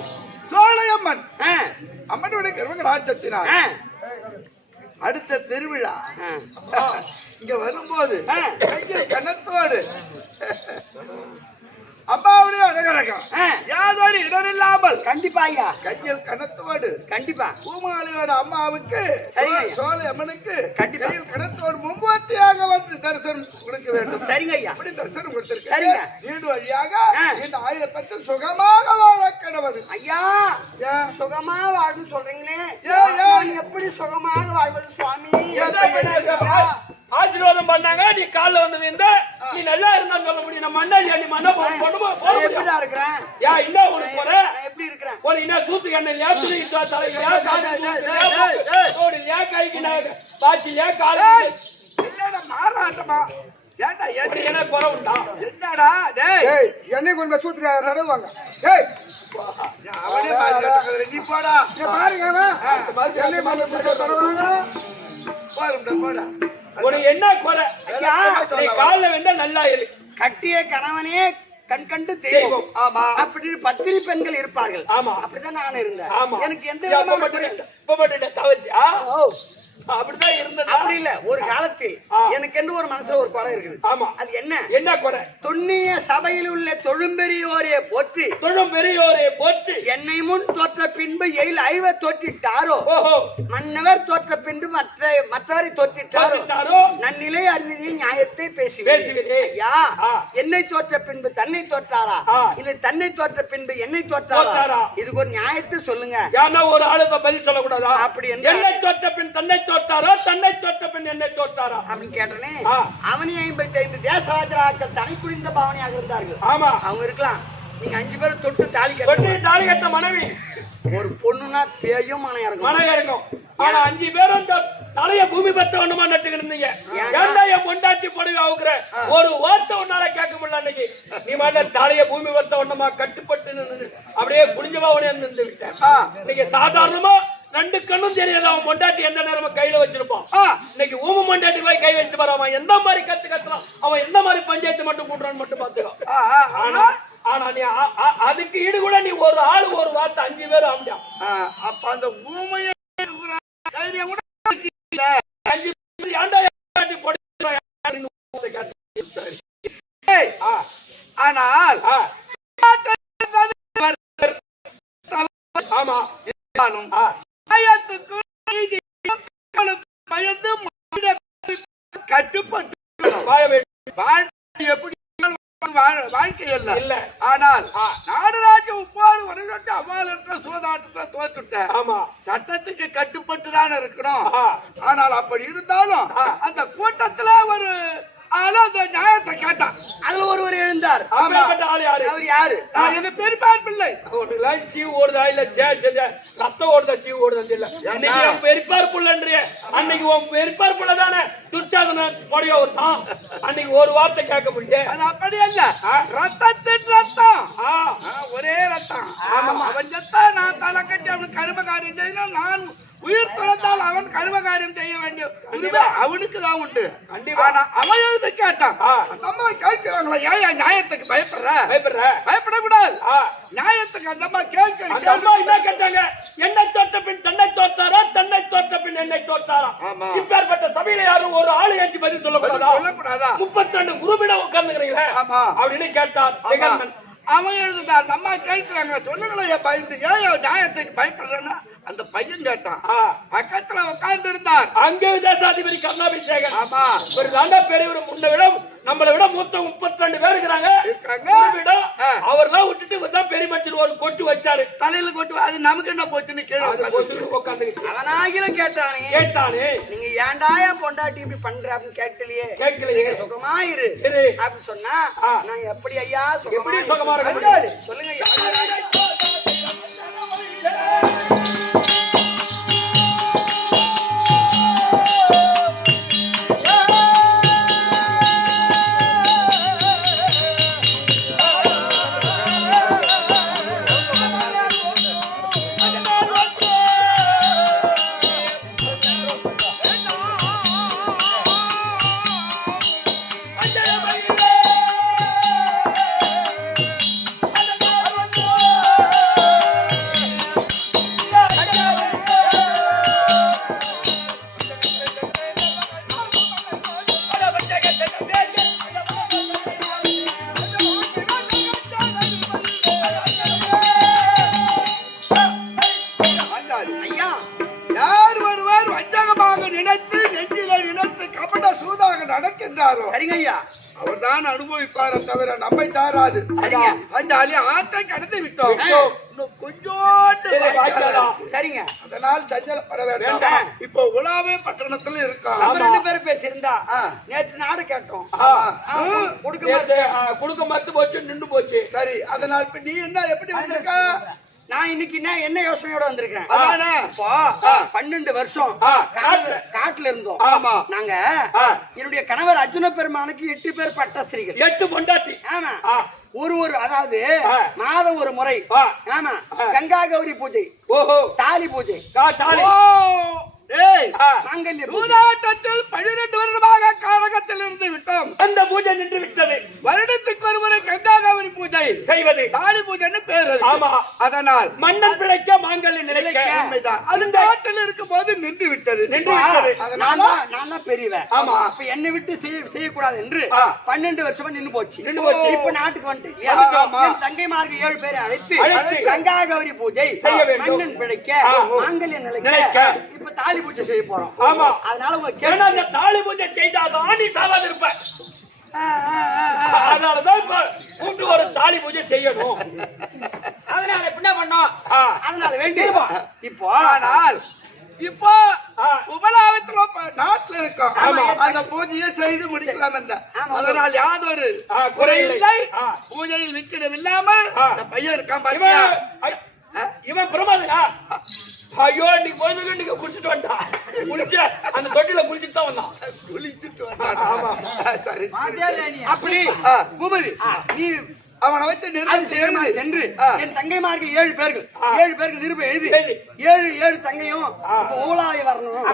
சோழையம்மன் ஆ, அம்மனுடைய கர்மராஜத்தினால் ஆ, அடுத்த திருவிழா ஆ. இங்க வரும்போது ஆ. கையில் கணத்தோடு அம்மாவுடைய அழகரகம் ஆ. யாதொரு இடரில்லாமல் கண்டிப்பா ஐயா, கையில் கணத்தோடு கண்டிப்பா. பூமாலையோட அம்மாவுக்கு சரிங்க ஐயா. சோழ அம்மனுக்கு கண்டிப்பா. கையில் கணத்தோடு மும்மூர்த்தியாக வந்து தரிசனம் கொடுக்க வேண்டும். சரிங்க ஐயா. அப்படி தரிசனம் கொடுத்திருக்க சரிங்க. வீடு வழியாக ஆ. இந்த ஆயிரத்தட்டு சுகமாக வாழ கடவுள். ஐயா, ஏன்? சுகமா வாழ்வு சொல்றீங்களே, ஏன்? நான் எப்படி சுகமாக வாழ்வது சுவாமி? ஆசீர்வாதம் பண்ணாங்க, நீ காலைல வந்து நின்று நீ நல்லா இருந்தா சொல்ல முடியும். நம்ம அண்ணா நீ மண்ணா போட நான் எப்படிடா இருக்கிறேன்? ஏன் என்ன உனக்கு போற நான் எப்படி இருக்கிறேன்? ஒரு என்ன சூத்து எண்ணெய்லையா துணிச்சா தலையிலையா தோடிலையா கைக்கு பாய்ச்சிலையா கால என்னடா மாறாட்டமா? ஏன்டா என்ன குறை உண்டா? என்னடா டேய் என்னை கொண்டு சூத்திர தடவுவாங்க. டேய் அவனே பாருங்க, நீ போடா. இங்க பாருங்க அவன் என்னை கொண்டு சூத்திர தடவுவாங்க. போடா போடா. உனக்கு என்ன குறை? நீ காலைல வேண்டா நல்லா இரு. கட்டிய கணவனே கண் கண்டு தெய்வம். தெய்வம். ஆமா. அப்படின்னு பத்தினி பெண்கள் இருப்பார்கள். ஆமா. அப்படிதான் நான் இருந்தேன். ஆமா. எனக்கு எந்த விதமான குறை- இப்ப மட்டும் தவச்சியா ஓ, அப்படிதான் இருந்தது. அப்படி இல்ல. ஒரு காலத்தில் ஆ. எனக்கு என்று ஒரு மனசுல ஒரு குறை இருக்குது. ஆமா. அது என்ன? என்ன குறை? துண்ணிய சபையில் உள்ள தொழும்பெரியோரே போற்றி தொழும் பெரியோரை போற்றி என்னை முன் தோற்ற பின்பு எயில் ஐவ தோற்றிட்டாரோ, ஓஹோ மன்னவர் தோற்ற பின்பு மற்றவரை தோற்றிட்டாரோ, தோற்றிட்டாரோ நன்னிலை அறிஞரை நியாயத்தை பேசுவேன். பேசுகிறேன். ஐயா, ஆ. என்னை தோற்ற பின்பு தன்னை தோற்றாரா, ஆ. இல்ல தன்னை தோற்ற பின்பு என்னை தோற்றாரா? தோற்றாரா. இதுக்கு ஒரு நியாயத்தை சொல்லுங்க. யாரா ஒரு ஆளு இப்ப பதில் சொல்லக்கூடாதா? அப்படி என்ன? என்னை தோற்ற பின் தன்னை தோற்றாரா, தன்னை தோற்ற பின் என்னை தோற்றாரா? அப்படின்னு கேட்டனே. ஆ. அவனி 55 தேசராஜராக்கள் தனி புரிந்த பாவனையாக இருந்தார்கள். ஆமா. அவங்க இருக்கலாம். நீங்க 5 பேரும் தொட்டு தாலி தொட்டி கட்டணும். தாலி கட்ட மனைவி ஒரு பொண்ணுனா பேயும் மனையா இருக்கும். மனைவி இருக்கும். ஆனா 5 பேரும் இந்த தலைய பூமி பத்த ஒண்ணுமா நட்டுக்கிட்டு இருந்தீங்க. ஏன்டா என் பொண்டாட்டி பொடுகு அவுக்குற? ஒரு வார்த்தை உன்னால கேட்க முடியல அன்னைக்கு. நீ மாட்ட தலைய பூமி பத்த ஒண்ணுமா கட்டுப்பட்டு நின்னு அப்படியே குடிஞ்சவா உடனே நின்று விட்டேன். இன்னைக்கு சாதாரணமா 2 கண்ணும் தெரியாது அவன் பொண்டாட்டி எந்த நேரமும் கையில வச்சிருப்பான். இன்னைக்கு ஊம பொண்டாட்டி போய் கை வச்சு பாரு, அவன் எந்த மாதிரி கத்துறான், அவன் எந்த மாதிரி பஞ்சாயத்து மட்டும் கூட்டுறான்னு மட்டும் பாத்துக்கோ. ஆனா நீ அதுக்கு ஈடு கூட நீ ஒரு ஆளு ஒரு வார்த்தை 5 பேரும் ஆம்பியா. அப்ப அந்த ஊமைய தைரியம் கூட 5 பேர் ஏன்டா பொண்டாட்டி பொடுகு ஆனால் ஆமா பயந்து கட்டுப்பட்டு எப்படி வாழ்க்கை இல்ல. ஆனால் நாடராஜ உப்பாடு வரையிட்டு அவ்வாறு சோதாட்டத்தை தோத்துட்டேன். ஆமா. சட்டத்துக்கு கட்டுப்பட்டு தான் இருக்கணும். ஆ. ஆனால் அப்படி இருந்தாலும் அந்த கூட்டத்துல ஒரு ஆளு அந்த நியாயத்தை கேட்டான். அதுல ஒருவர் எழுந்தார். அப்படிப்பட்ட ஆளு யாரு? அவர் யாரு? இது பெருமாள் பிள்ளை. ஒன்றுலாம் சீவு ஓடுதா இல்ல ரத்தம் ஓடுதா சீவு ஓடுதா இல்ல. இன்னைக்கு உன் பெரிப்பார் புள்ளன்றிய, அன்னைக்கு உன் பெரிப்பார் புள்ள தானே துர்ச்சாதன பொடிய ஒருத்தான். அன்னைக்கு ஒரு வார்த்தை கேட்க முடியும். அது அப்படி அல்ல, ரத்தத்தின் ரத்தம். ஒரே ரத்தம். அவன் செத்தா நான் தலை கட்டி அவனுக்கு கருமகாரியம் செய்யணும், நான் உயிர் பிறந்தால் அவன் கருமகாரியம் செய்ய வேண்டிய உரிமை அவனுக்கு தான் உண்டு. ஆனா அவன் எழுத கேட்டான். அந்த அம்மா கேட்கிறாங்களா, ஏன் நியாயத்துக்கு பயப்படக்கூடாது? நியாயத்துக்கு அந்த அம்மா கேட்டாங்க, என்னை தோற்ற பின் தன்னை தோற்றாரா, தன்னை தோற்ற பின் என்னை தோற்றாரா? இப்பேற்பட்ட சபையில யாரும் ஒரு ஆளு ஏற்றி பதில் சொல்லக்கூடாதா? 32 குருவிட உட்கார்ந்துக்கிறீங்களே அப்படின்னு கேட்டார். அவன் எழுதுதான். அந்த அம்மா கேட்கிறாங்க, சொல்லுங்களேன் பயந்து ஏன் நியாயத்துக்கு பயப்படுறேன்னா அந்த பையன் கேட்டான். பக்கத்துல உட்கார்ந்து இருந்தார் அங்கே தேசாதிபதி கருணாபிஷேகன். ஆமா, ஒரு தாண்டா பெரியவர் முன்ன விட நம்மளை விட மூத்த 32 பேர் இருக்கிறாங்க. அவர்லாம் விட்டுட்டு இவர்தான் பெரிய மனுஷன் ஒரு கொட்டு வச்சாரு, தலையில கொட்டு. அது நமக்கு என்ன போச்சுன்னு உட்காந்து அவனாகிலும் கேட்டானே, நீங்க ஏன்டா என் பொண்டாட்டி இப்படி பண்ற அப்படின்னு கேட்கலையே. கேட்கலையே. சுகமா இரு அப்படின்னு சொன்னா நான் எப்படி ஐயா எப்படி சுகமா இருக்க சொல்லுங்க. ஐயா கிடையாது. ஐயா, யார் ஒருவர் வஞ்சகமாக நினைத்து நெஞ்சில நினைத்து கபட சூதாக நடக்கின்றாரோ சரிங்க ஐயா, அவர்தான் அனுபவிப்பார தவிர நம்மை தாராது. அந்த ஆற்றை கடந்து விட்டோம். இன்னும் கொஞ்சோண்டு சரிங்க. அதனால் சஞ்சலப்பட வேண்டாம். இப்போ உலாவே பட்டணத்துல இருக்கோம். நம்ம 2 பேரும் பேசியிருந்தா நேற்று நாடு கேட்டோம். குடுக்க மத்து போச்சு, நின்று போச்சு. சரி, அதனால் இப்ப நீ என்ன எப்படி வந்திருக்க? நான் இன்னைக்கு என்ன யோசனையோட வந்திருக்கேன். அதானே, இப்போ 12 வருஷம் காட்டுல இருந்தோம். ஆமா, நாங்க என்னுடைய கணவர் அர்ஜுன பெருமானுக்கு 8 பேர் பட்டஸ்திரிகள், 8 பொண்டாட்டி. ஆமா, ஒரு அதாவது மாதம் ஒரு முறை. ஆமா, கங்கா கௌரி பூஜை, ஓஹோ, தாலி பூஜை, தாலி. சூதாட்டத்தில் 12 வருடமாக காரகத்தில் இருந்து விட்டோம். அந்த பூஜை நின்று விட்டது. வருடத்துக்கு ஒரு முறை கங்கா கௌரி பூஜை செய்வது தாலி பூஜைன்னு பேர். ஆமா, அதனால் மன்னன் பிழைக்க மாங்கல்ய நிலைக்க உண்மைதான். அது காட்டில் இருக்கும் போது நின்று விட்டது. நான் தான் பெரியவன். ஆமா, அப்ப என்னை விட்டு செய்யக்கூடாது என்று 12 வருஷமா நின்று போச்சு. இப்ப நாட்டுக்கு வந்துட்டு தங்கைமார்கள் 7 பேரை அழைத்து கங்கா கௌரி பூஜை செய்ய வேண்டும், மன்னன் பிழைக்க மாங்கல்ய நிலைக்க இப்ப தாலி பூஜை செய்ய போறோம். ஆமா, அதனால உங்களுக்கு தாலி பூஜை செய்தாதான் நீ சாவாது இருப்ப. அதனாலதான் இப்ப கூட்டு ஒரு தாலி பூஜை செய்யணும். அதனால என்ன பண்ணோம்? அதனால வேண்டியது இப்போ இப்போ உபலாவத்துல நாட்டுல இருக்கோம். அந்த பூஜையை செய்து முடிக்கலாம். அதனால் யாதொரு குறை இல்லை. பூஜையில் விக்கிடம் இல்லாமல் பையன் இருக்கான் பாருங்க. இவன் பிரமாதனா? ஐயோ, இன்னைக்கு போய் இன்னைக்கு குளிச்சுட்டு வந்தான். குளிச்சு அந்த தொட்டில குளிச்சுட்டு தான் வந்தான். அப்படி பூபதி, நீ அவனை வச்சு நிர்ணயம் செய்யணும் சென்று என் தங்கைமார்கள் 7 பேருக்கு நிருபம் எழுதி 7 தங்கையும் ஊழாய் வரணும்.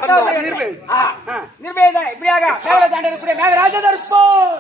நிர்பயம் இப்படியாக மேல தாண்டி இருக்கிற மேகராஜா இருப்போம்.